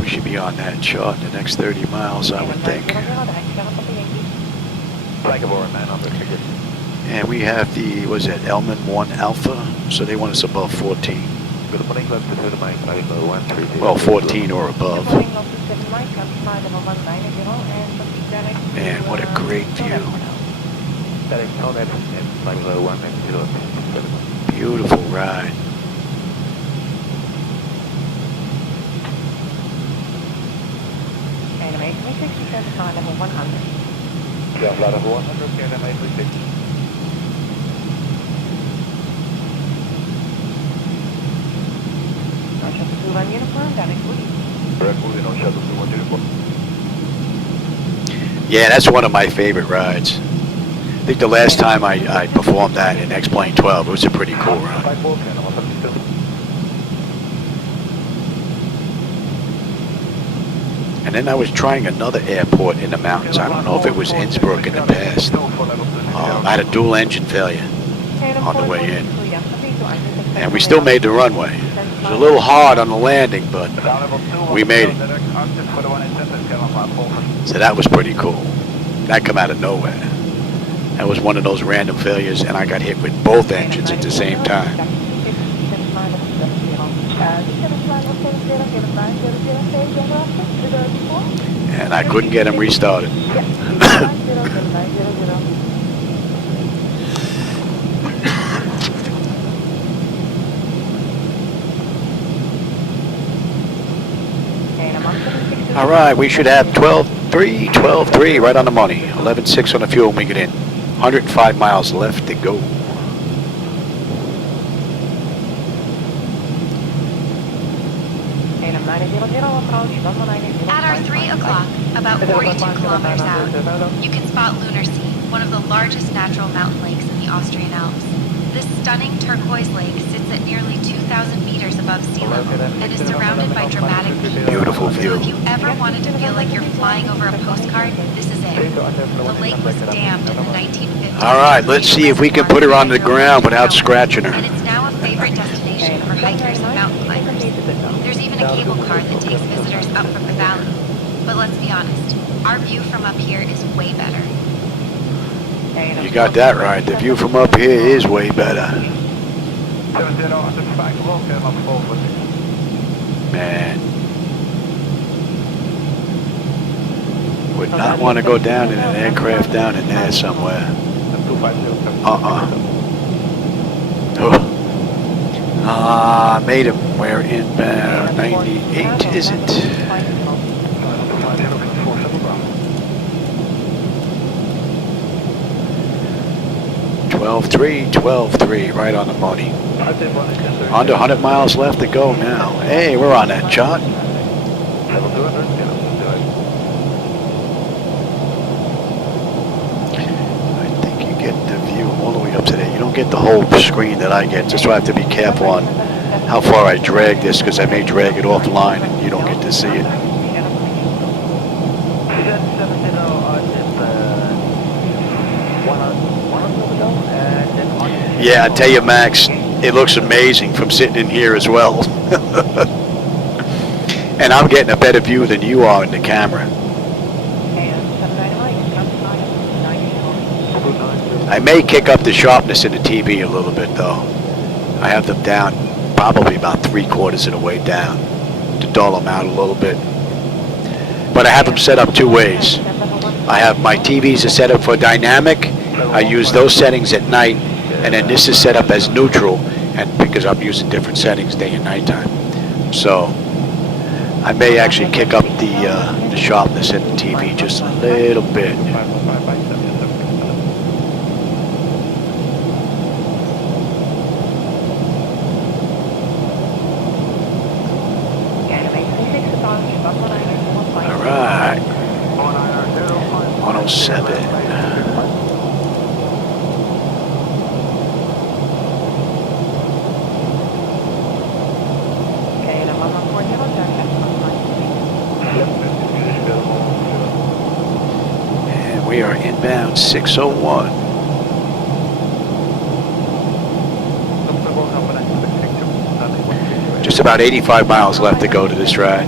We should be on that chart in the next 30 miles, I would think. And we have the, was it Elman 1 Alpha? So they want us above 14. Well, 14 or above. Man, what a great view. Beautiful ride. Level 100. Yeah, level 100, KLM 836. Shuttle 21 uniform, direct booty. Correct, moving on Shuttle 21 uniform. Yeah, that's one of my favorite rides. I think the last time I performed that in X-Plane 12, it was a pretty cool ride. And then I was trying another airport in the mountains. I don't know if it was Innsbruck in the past. I had a dual engine failure on the way in. And we still made the runway. It was a little hard on the landing, but we made it. So that was pretty cool. That come out of nowhere. That was one of those random failures, and I got hit with both engines at the same time. And I couldn't get them restarted. All right, we should have 12.3 right on the money. 11.6 on the fuel when we get in. 105 miles left to go. At our 3 o'clock, about 42 kilometers out, you can spot Lunar Sea, one of the largest natural mountain lakes in the Austrian Alps. This stunning turquoise lake sits at nearly 2,000 meters above sea level and is surrounded by dramatic peaks. Beautiful view. So if you ever wanted to feel like you're flying over a postcard, this is it. The lake was dammed in the 1950s. All right, let's see if we can put her on the ground without scratching her. And it's now a favorite destination for hikers and mountain climbers. There's even a cable car that takes visitors up from the valley. But let's be honest, our view from up here is way better. You got that right. The view from up here is way better. Man. Would not want to go down in an aircraft down in there somewhere. Made him. We're inbound 98, is it? 12.3, right on the money. Under 100 miles left to go now. Hey, we're on that chart. I think you get the view all the way up to there. You don't get the whole screen that I get. Just so I have to be careful on how far I drag this, because I may drag it offline and you don't get to see it. Yeah, I tell you, Max, it looks amazing from sitting in here as well. And I'm getting a better view than you are in the camera. I may kick up the sharpness in the TV a little bit, though. I have them down probably about 3/4 of the way down to dull them out a little bit. But I have them set up two ways. I have my TVs are set up for dynamic. I use those settings at night. And then this is set up as neutral, and because I'm using different settings day and night time. So I may actually kick up the sharpness in the TV just a little bit. All right. 107. We are inbound 601. Just about 85 miles left to go to this ride.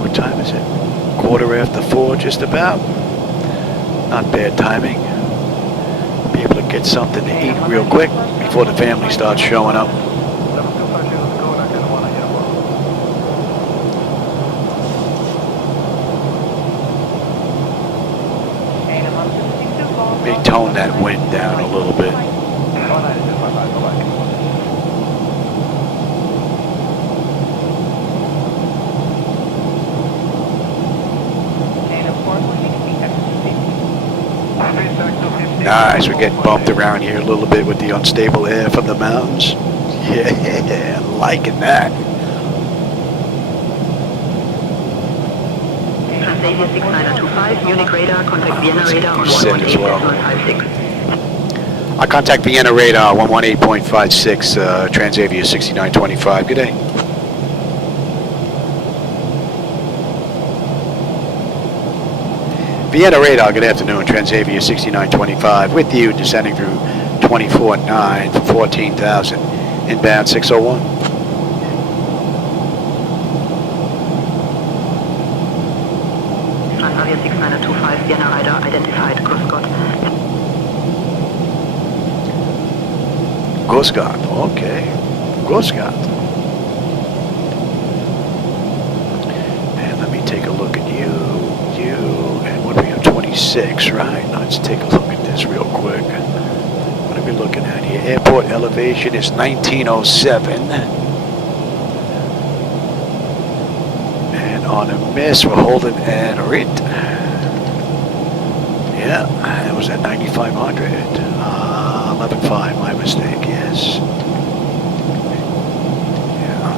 What time is it? 4:15, just about. Not bad timing. Be able to get something to eat real quick before the family starts showing up. May tone that wind down a little bit. Nice, we're getting bumped around here a little bit with the unstable air from the mountains. Yeah, liking that. Transavia 6925, Munich radar, contact Vienna radar on 118.56. I contact Vienna radar 118.56, Transavia 6925. Good day. Vienna radar, good afternoon. Transavia 6925 with you, descending through 24.9 for 14,000. Inbound 601. Transavia 6925, Vienna radar identified, Grossgott. Grossgott, okay. Grossgott. And let me take a look at you, and what do we have, 26, right? Let's take a look at this real quick. What are we looking at here? Airport elevation is 1907. And on a miss, we're holding at RIT. Yeah, that was at 9,500. 11.5, my mistake, yes. Yeah.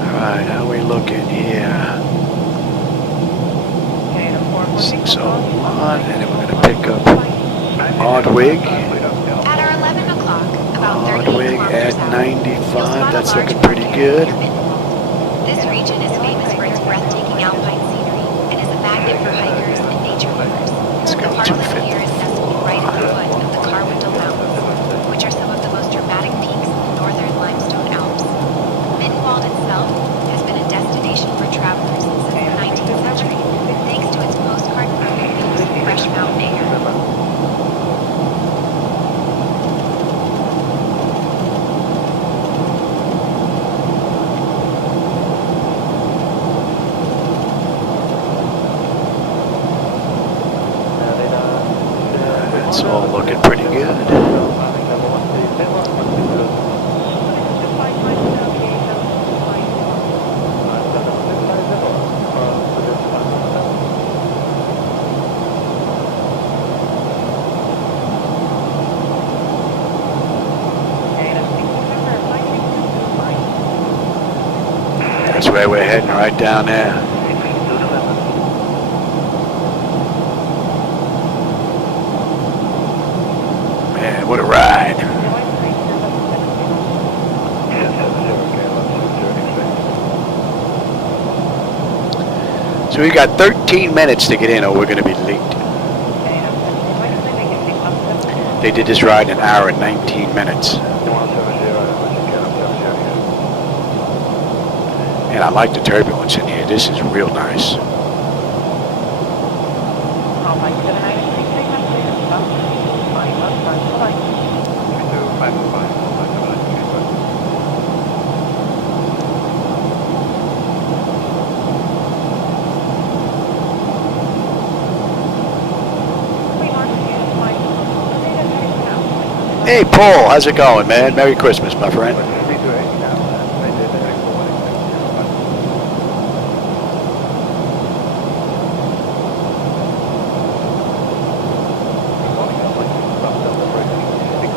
All right, how are we looking here? 601, and then we're going to pick up Ardwig. At our 11 o'clock, about 30 Ardwig at 95, that's looking pretty good. This region is famous for its breathtaking alpine scenery and is a magnet for hikers and nature lovers. Let's go The park 250. here is nestled right at the foot of the Carwindle Mountains, which are some of the most dramatic peaks in the northern limestone Alps. Mittenwald itself has been a destination for travelers since the 19th century, thanks to its postcard-perfect views of fresh All looking pretty good. That's where we're heading, right down there. Man, what a ride. So we got 13 minutes to get in or we're going to be late. They did this ride in an hour and 19 minutes. And I like the turbulence in here. This is real nice. Hey Paul, how's it going, man? Merry Christmas, my friend.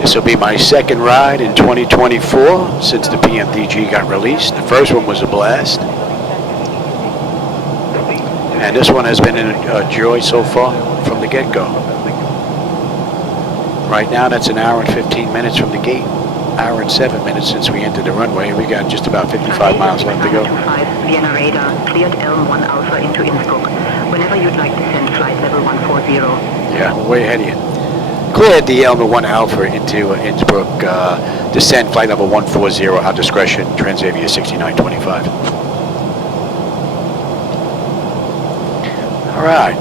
This will be my second ride in 2024 since the PMDG got released. The first one was a blast. And this one has been a joy so far from the get-go. Right now, that's an hour and 15 minutes from the gate. Hour and 7 minutes since we entered the runway. We got just about 55 miles left to go. Vienna radar, cleared Elm 1 Alpha into Innsbruck. Whenever you'd like to send flight level 140. Yeah, we're way ahead of you. Cleared the Elm 1 Alpha into Innsbruck. Descend flight level 140, our discretion, Transavia 6925. All right.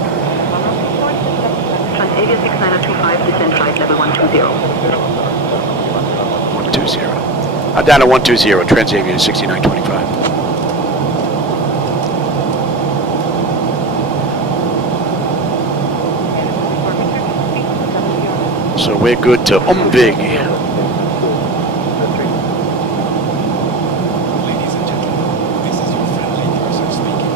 Transavia 6925, descend flight level 120. 120. I'm down to 120, Transavia 6925. So we're good to Umbig. Ladies and gentlemen, this is your friendly cruiser speaking.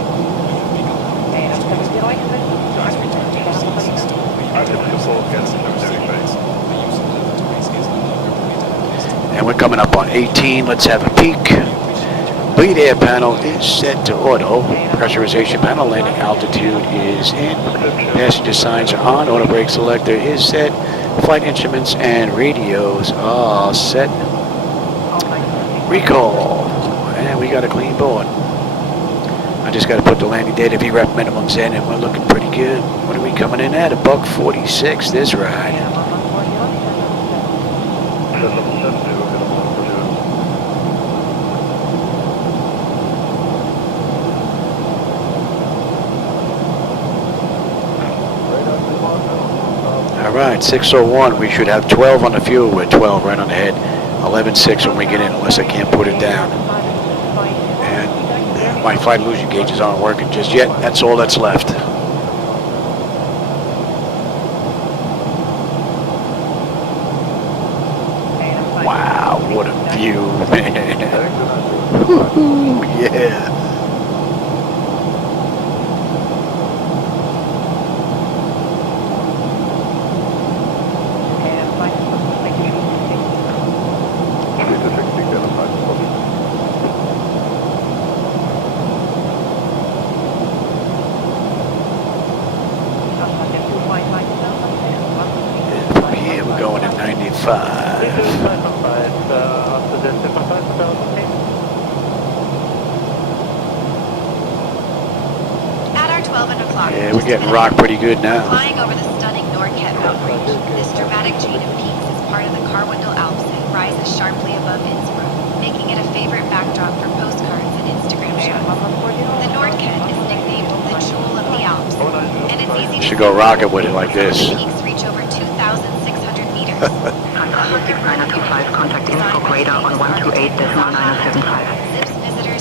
We have begun our please return to your seats stowed away your bags and fasten your seatbelts. The use of lavatories is no longer permitted. And we're coming up on 18. Let's have a peek. Bleed air panel is set to auto. Pressurization panel landing altitude is in. Passenger signs are on. Auto brake selector is set. Flight instruments and radios are set. Recall. And we got a clean board. I just got to put the landing data VREF minimums in and we're looking pretty good. What are we coming in at? $146 this ride. All right, 601. We should have 12 on the fuel. We're 12 right on the head. 11.6 when we get in, unless I can't put it down. And my flight illusion gauges aren't working just yet. That's all that's left. Wow, what a view, man. Woo-hoo, yeah. Yeah, we're getting rocked pretty good now. Flying over the stunning Nordkepp mountain range, this dramatic chain of peaks is part of the Karwendel Alps and rises sharply above Innsbruck, making it a favorite backdrop for postcards and Instagram shots. The Nordkepp is nicknamed the Jewel of the Alps, and it's easy to should go rocket with it like this. peaks reach over 2,600 meters. Transavia 6925, contact Innsbruck radar on 128.975.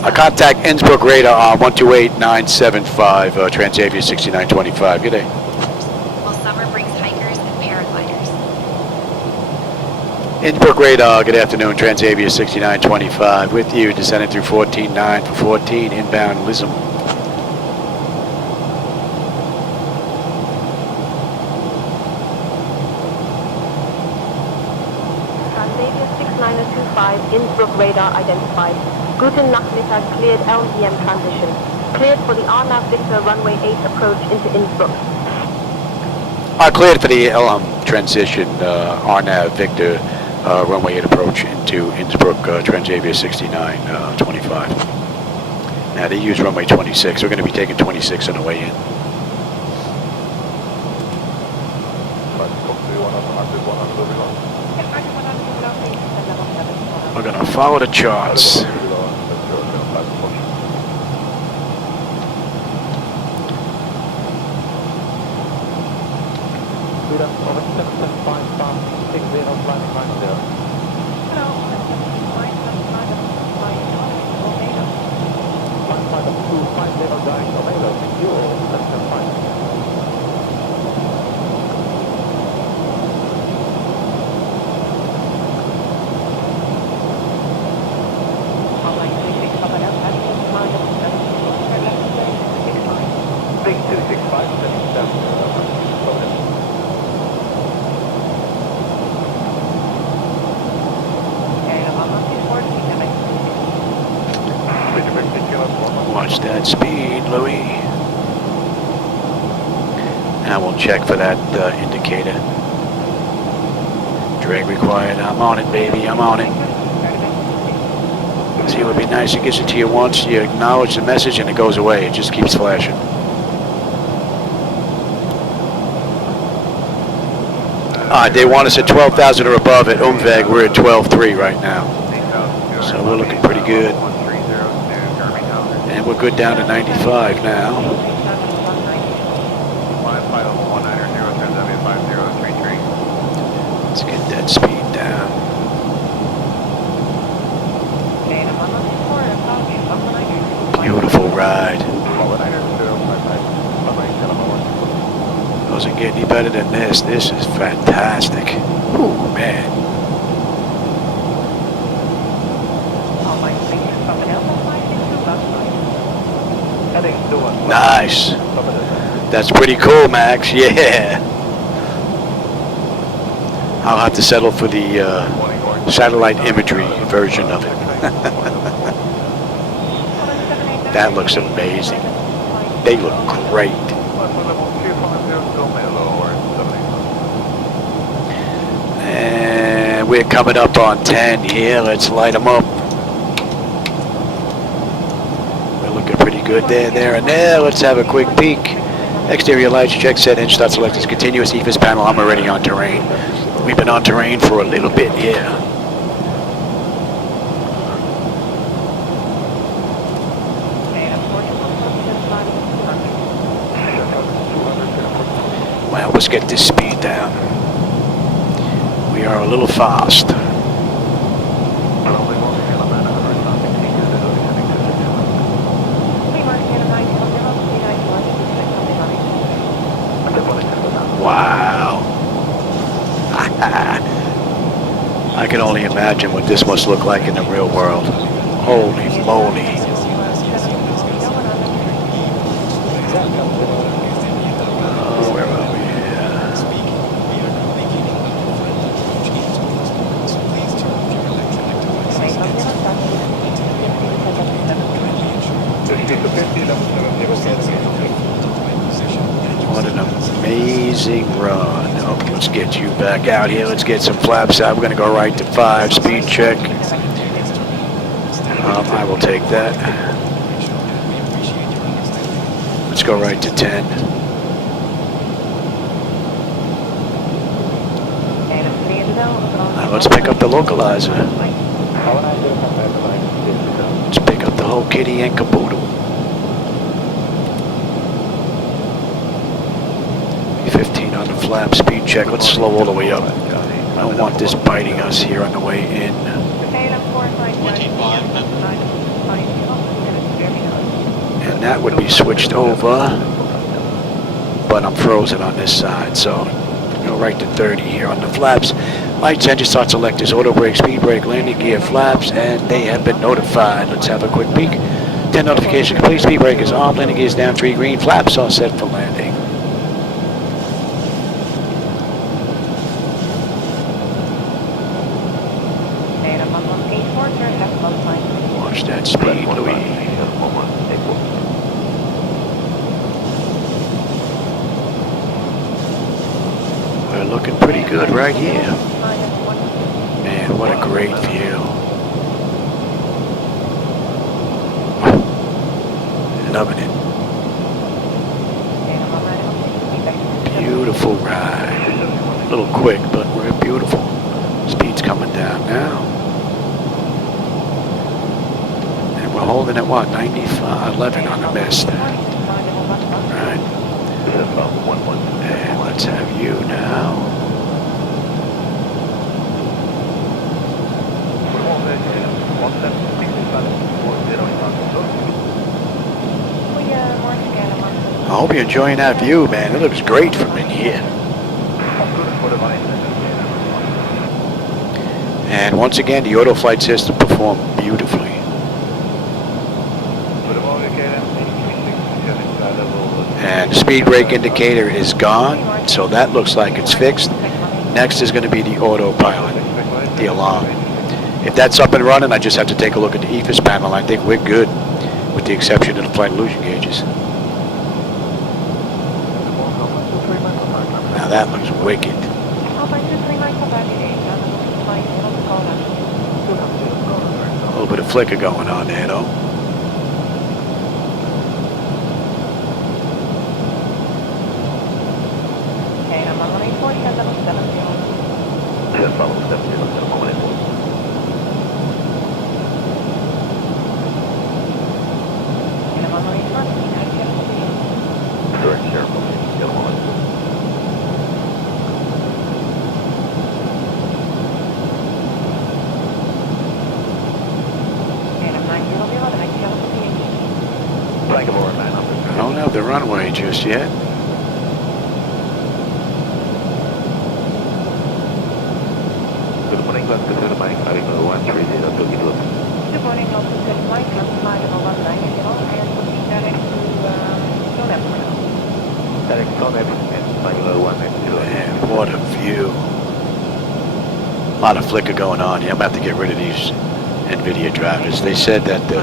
I contact Innsbruck radar on 128.975, Transavia 6925. Good day. While summer brings hikers and paragliders, Innsbruck radar, good afternoon, Transavia 6925 with you, descending through 14.9 for 14, inbound Lism. Transavia 6925, Innsbruck radar identified. Guten Nachmittag, cleared LDM transition. Cleared for the RNAV Victor runway 8 approach into Innsbruck. Cleared for the transition, RNAV Victor runway 8 approach into Innsbruck, Transavia 6925. Now they use runway 26. We're going to be taking 26 on the way in. We're going to follow the charts. Watch that speed, Louis. And we'll check for that indicator. Drag required. I'm on it, baby. I'm on it. See, it would be nice. It gives it to you once. You acknowledge the message and it goes away. It just keeps flashing. They want us at 12,000 or above at Umweg. We're at 12.3 right now. So we're looking pretty good. And we're good down to 95 now. Let's get that speed down. Beautiful ride. Doesn't get any better than this. This is fantastic. Ooh, man. Nice. That's pretty cool, Max. Yeah. I'll have to settle for the satellite imagery version of it. That looks amazing. They look great. And we're coming up on 10 here. Let's light them up. We're looking pretty good there, and there. Let's have a quick peek. Exterior lights, check set, inch start select is continuous. EFIS panel, I'm already on terrain. We've been on terrain for a little bit here. Well, let's get this speed down. We are a little fast. Wow. I can only imagine what this must look like in the real world. Holy moly. Oh, where are we? What an amazing run. Oh, let's get you back out here. Let's get some flaps out. We're going to go right to 5. Speed check. I will take that. Let's go right to 10. Now let's pick up the localizer. Let's pick up the whole kitty and caboodle. 15 on the flap, speed check. Let's slow all the way up. I don't want this biting us here on the way in. And that would be switched over, but I'm frozen on this side, so Go right to 30 here on the flaps. Lights, engine start selectors, auto brake, speed brake, landing gear, flaps, and they have been notified. Let's have a quick peek. 10 notification complete, speed brake is off, landing gear is down, 3 green, flaps are set for landing. Watch that speed, Louis. We're looking pretty good right here. Man, what a great view. Loving it. Beautiful ride. A little quick, but we're beautiful. Speed's coming down now. And we're holding at what? 95, 11 on the mist. Right. And let's have you now. I hope you're enjoying that view, man. It looks great from in here. And once again, the auto flight system performed beautifully. And the speed brake indicator is gone, so that looks like it's fixed. Next is going to be the autopilot, the alarm. If that's up and running, I just have to take a look at the EFIS panel. I think we're good, with the exception of the flight illusion gauges. Now that looks wicked. A little bit of flicker going on there, though. I don't have the runway just yet. Good morning, Glasgow to the Mike, flight level 130 to Innsbruck. Good morning, Glasgow to the Mike, flight level 190 and looking direct to Rotterdam. Direct Rotterdam and flight level 190. Man, what a view. A lot of flicker going on here. I'm going to have to get rid of these NVIDIA drivers. They said that the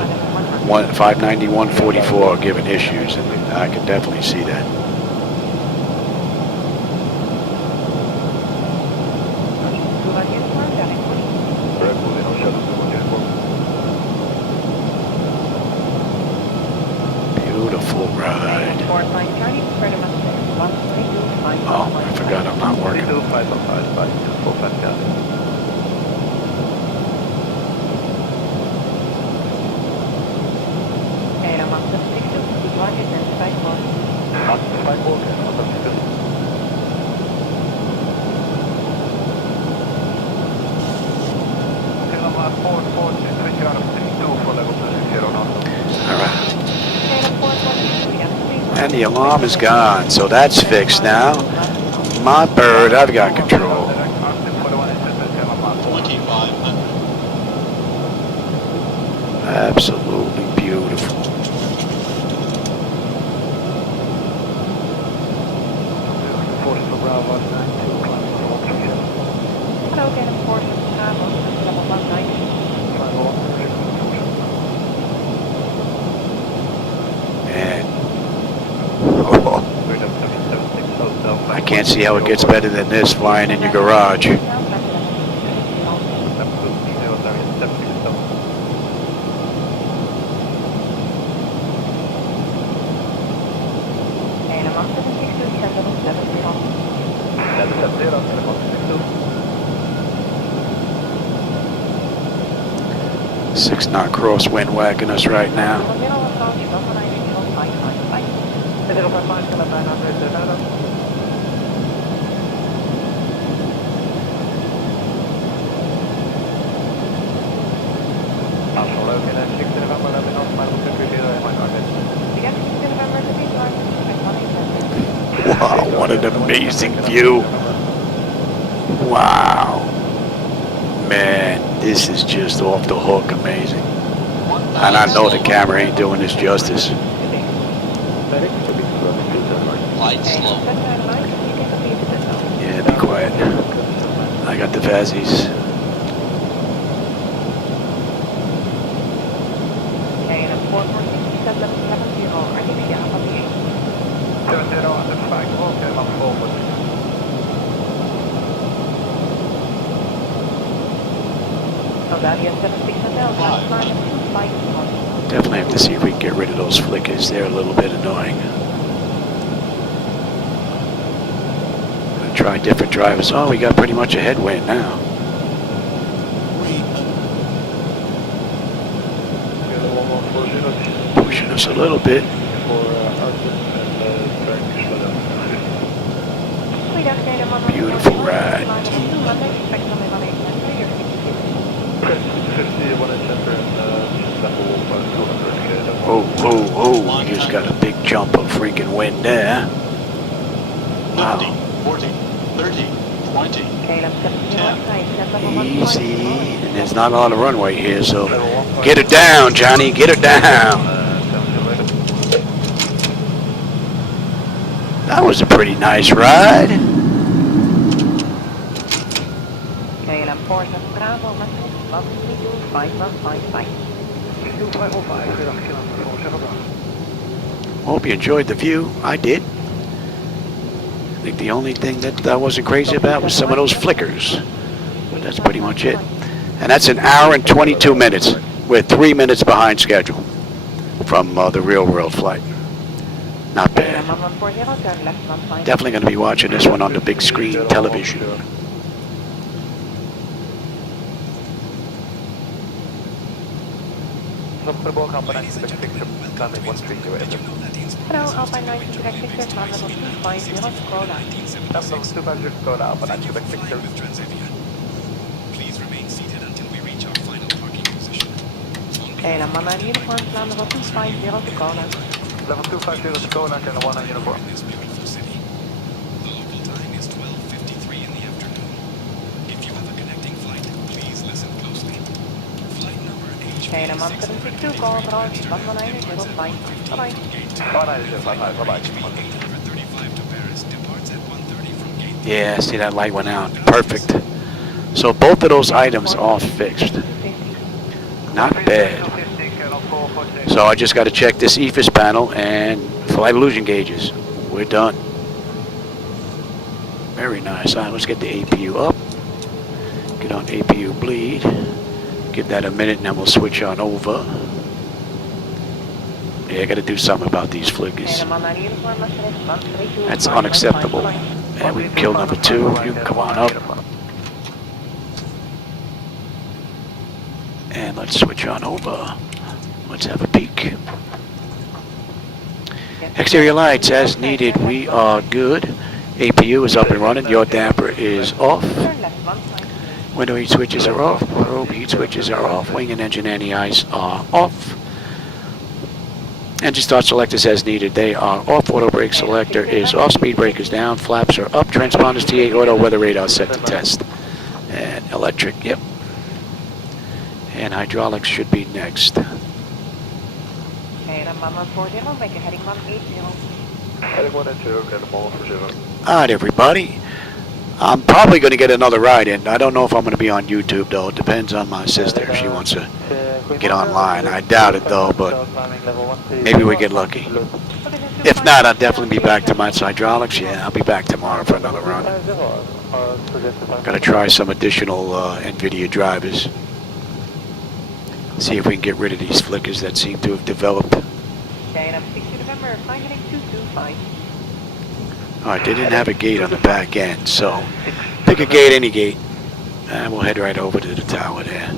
590, 144 are giving issues, and I can definitely see that. Beautiful ride. Oh, I forgot I'm not working. And the alarm is gone, so that's fixed now. My bird, I've got control. Absolutely beautiful. I can't see how it gets better than this flying in your garage. Six-knot crosswind whacking us right now. Wow, what an amazing view. Wow. Man, this is just off the hook amazing. And I know the camera ain't doing this justice. Light slow. Yeah, be quiet. I got the Vazzies. Definitely have to see if we can get rid of those flickers. They're a little bit annoying. Gonna try different drivers. Oh, we got pretty much a headwind now. Pushing us a little bit. Beautiful ride. Oh, we just got a big jump of freaking wind there. Wow. 40, 30, 20, 10. Easy. And there's not a lot of runway here, so get it down, Johnny, get it down. That was a pretty nice ride. Hope you enjoyed the view. I did. I think the only thing that I wasn't crazy about was some of those flickers. But that's pretty much it. And that's an hour and 22 minutes. We're 3 minutes behind schedule from the real world flight. Not bad. Definitely going to be watching this one on the big screen television. Hello, Alpine 9 direct picture, level 250 Skoda. Level 250 Skoda, Alpine 9 direct picture. Please remain seated until we reach our final parking position. Okay, and I'm on uniform, level 250 Skoda. Level 250 Skoda, and 1 on uniform. In this beautiful city. The local time is 12:53 in the afternoon. If you have a connecting flight, please listen closely. Flight number HB6. Okay, and I'm on 762 call, bro. 11905. Bye-bye. 11905, bye-bye. 835 to Paris departs at 1:30 from gate. Yeah, see that light went out. Perfect. So both of those items are fixed. Not bad. So I just got to check this EFIS panel and flight illusion gauges. We're done. Very nice. All right, let's get the APU up. Get on APU bleed. Give that a minute and then we'll switch on over. Yeah, I got to do something about these flickers. That's unacceptable. And we can kill number 2. You can come on up. And let's switch on over. Let's have a peek. Exterior lights as needed. We are good. APU is up and running. Your damper is off. Window heat switches are off. Probe heat switches are off. Wing and engine anti-ice are off. Engine start selectors as needed. They are off. Auto brake selector is off. Speed brake is down. Flaps are up. Transponders T8 auto weather radar set to test. And electric, yep. And hydraulics should be next. Okay, and I'm on 140, make a heading 180. Heading 180, okay, the ball for 0. Alright, everybody. I'm probably going to get another ride in. I don't know if I'm going to be on YouTube, though. It depends on my sister if she wants to get online. I doubt it, though, but maybe we get lucky. If not, I'll definitely be back to my hydraulics. Yeah, I'll be back tomorrow for another run. Got to try some additional NVIDIA drivers. See if we can get rid of these flickers that seem to have developed. Okay, and I'm 60 November, flying heading 225. Alright, they didn't have a gate on the back end, so pick a gate, any gate, and we'll head right over to the tower there.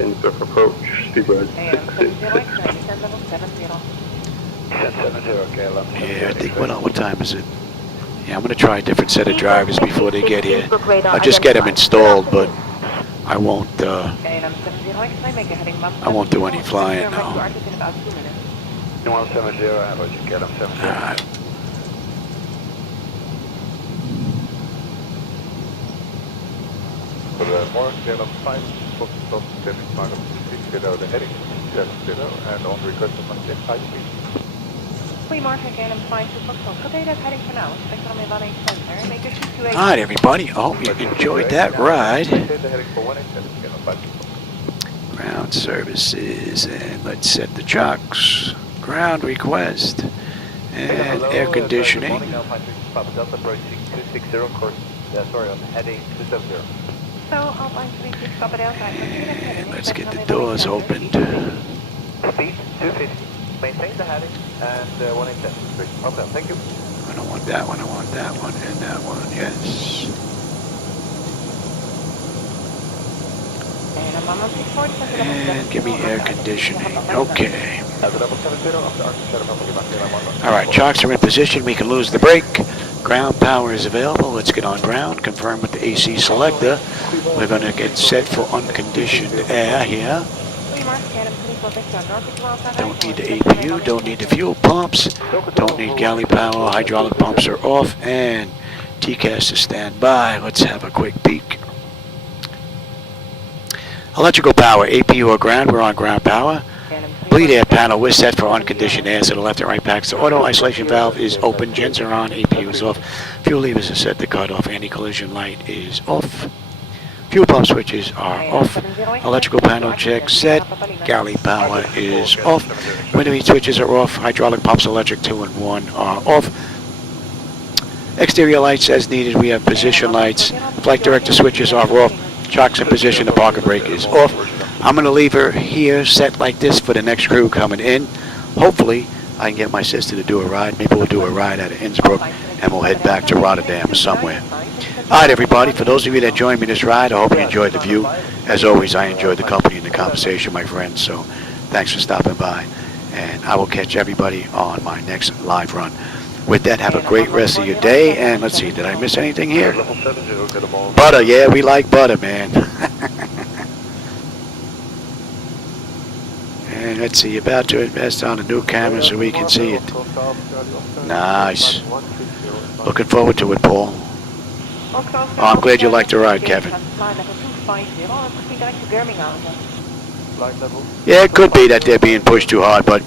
Innsbruck approach, speedbird 70, level 70. 70, okay, left. Yeah, I think, what time is it? Yeah, I'm going to try a different set of drivers before they get here. I'll just get them installed, but I won't do any flying now. 170, how about you get them 70? Alright. More KLM 5, Foxtrot, standing by of 60, the heading 70, and on request of 16, high speed. Goedemorgen, KLM 5 to Foxtrot. Good day, that's heading for now. Expect on 18 center. Make your 228. All right, everybody. I hope you enjoyed that ride. Ground services, and let's set the chocks. Ground request, and air conditioning. And let's get the doors opened. Speed 250. Maintain the heading and 187. Okay, thank you. I don't want that one, I want that one, and that one, yes. And give me air conditioning, okay. Alright, chocks are in position, we can lose the brake. Ground power is available, let's get on ground, confirm with the AC selector. We're going to get set for unconditioned air here. Don't need the APU, don't need the fuel pumps, don't need galley power, hydraulic pumps are off, and TCAS is standby. Let's have a quick peek. Electrical power, APU or ground, we're on ground power. Bleed air panel, we're set for unconditioned air, so the left and right packs. The auto isolation valve is open, gens are on, APU is off. Fuel levers are set to cut off, anti-collision light is off. Fuel pump switches are off. Electrical panel check set. Galley power is off. Window heat switches are off. Hydraulic pumps, electric 2 and 1 are off. Exterior lights as needed. We have position lights. Flight director switches are off. Chocks in position. The parking brake is off. I'm going to leave her here set like this for the next crew coming in. Hopefully, I can get my sister to do a ride. Maybe we'll do a ride out of Innsbruck and we'll head back to Rotterdam somewhere. Alright, everybody, for those of you that joined me this ride, I hope you enjoyed the view. As always, I enjoyed the company and the conversation, my friends, so thanks for stopping by. And I will catch everybody on my next live run. With that, have a great rest of your day, and let's see, did I miss anything here? Butter, yeah, we like butter, man. And let's see, about to invest on a new camera so we can see it. Nice. Looking forward to it, Paul. Oh, I'm glad you liked the ride, Kevin. Yeah, it could be that they're being pushed too hard, but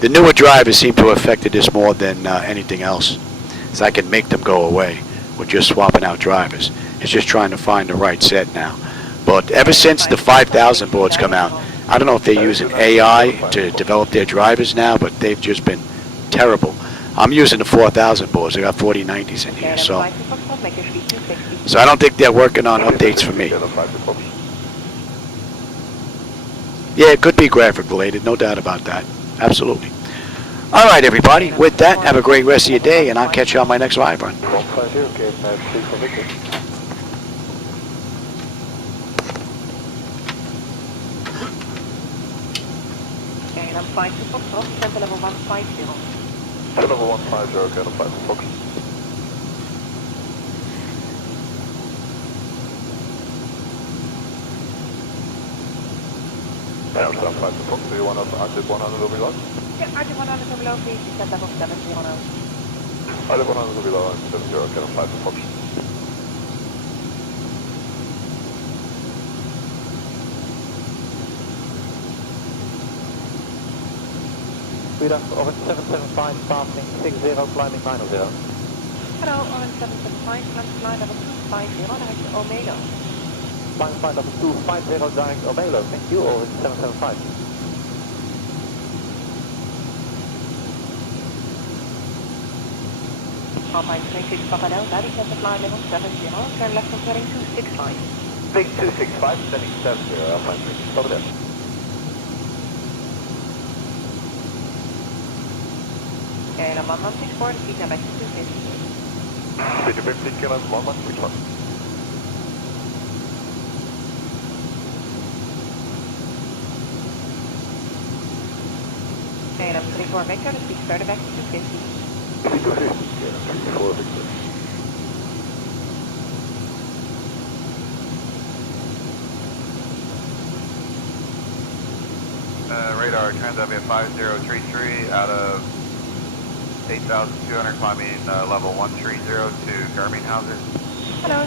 the newer drivers seem to have affected this more than anything else. So I can make them go away with just swapping out drivers. It's just trying to find the right set now. But ever since the 5000 boards come out, I don't know if they're using AI to develop their drivers now, but they've just been terrible. I'm using the 4000 boards. I got 4090s in here, so I don't think they're working on updates for me. Yeah, it could be graphic related, no doubt about that. Absolutely. All right, everybody. With that, have a great rest of your day, and I'll catch you on my next live run. I'm 5 to Foxtrot, center level 150. Level 150, KLM 5 to Fox. Amsterdam 5 to Fox, do you want to RTIP 100 will be low? Yeah, RTIP 100 will be low, please, descent level 70. RTIP 100 will be low, and 70, KLM 5 to Fox. Orange 775, passing 60, climbing 90. Hello, Orange 775, flight level 250, direct Omelo. Flying flight level 250, direct Omelo. Thank you, Orange 775. Alpine 26 Papa Delta, descent to flight level 70, turn left on turning 265. Big 265, standing 70, Alpine 26 Papa Delta. And I'm 1164, speed now back to 250. Speed to 50, KLM 1161. And I'm 34 Victor, the speed started back to 250. Speed to 50, KLM 34 Victor. Radar, Transavia 5033 out of 8,200 climbing level 130 to Garminghausen. Hello.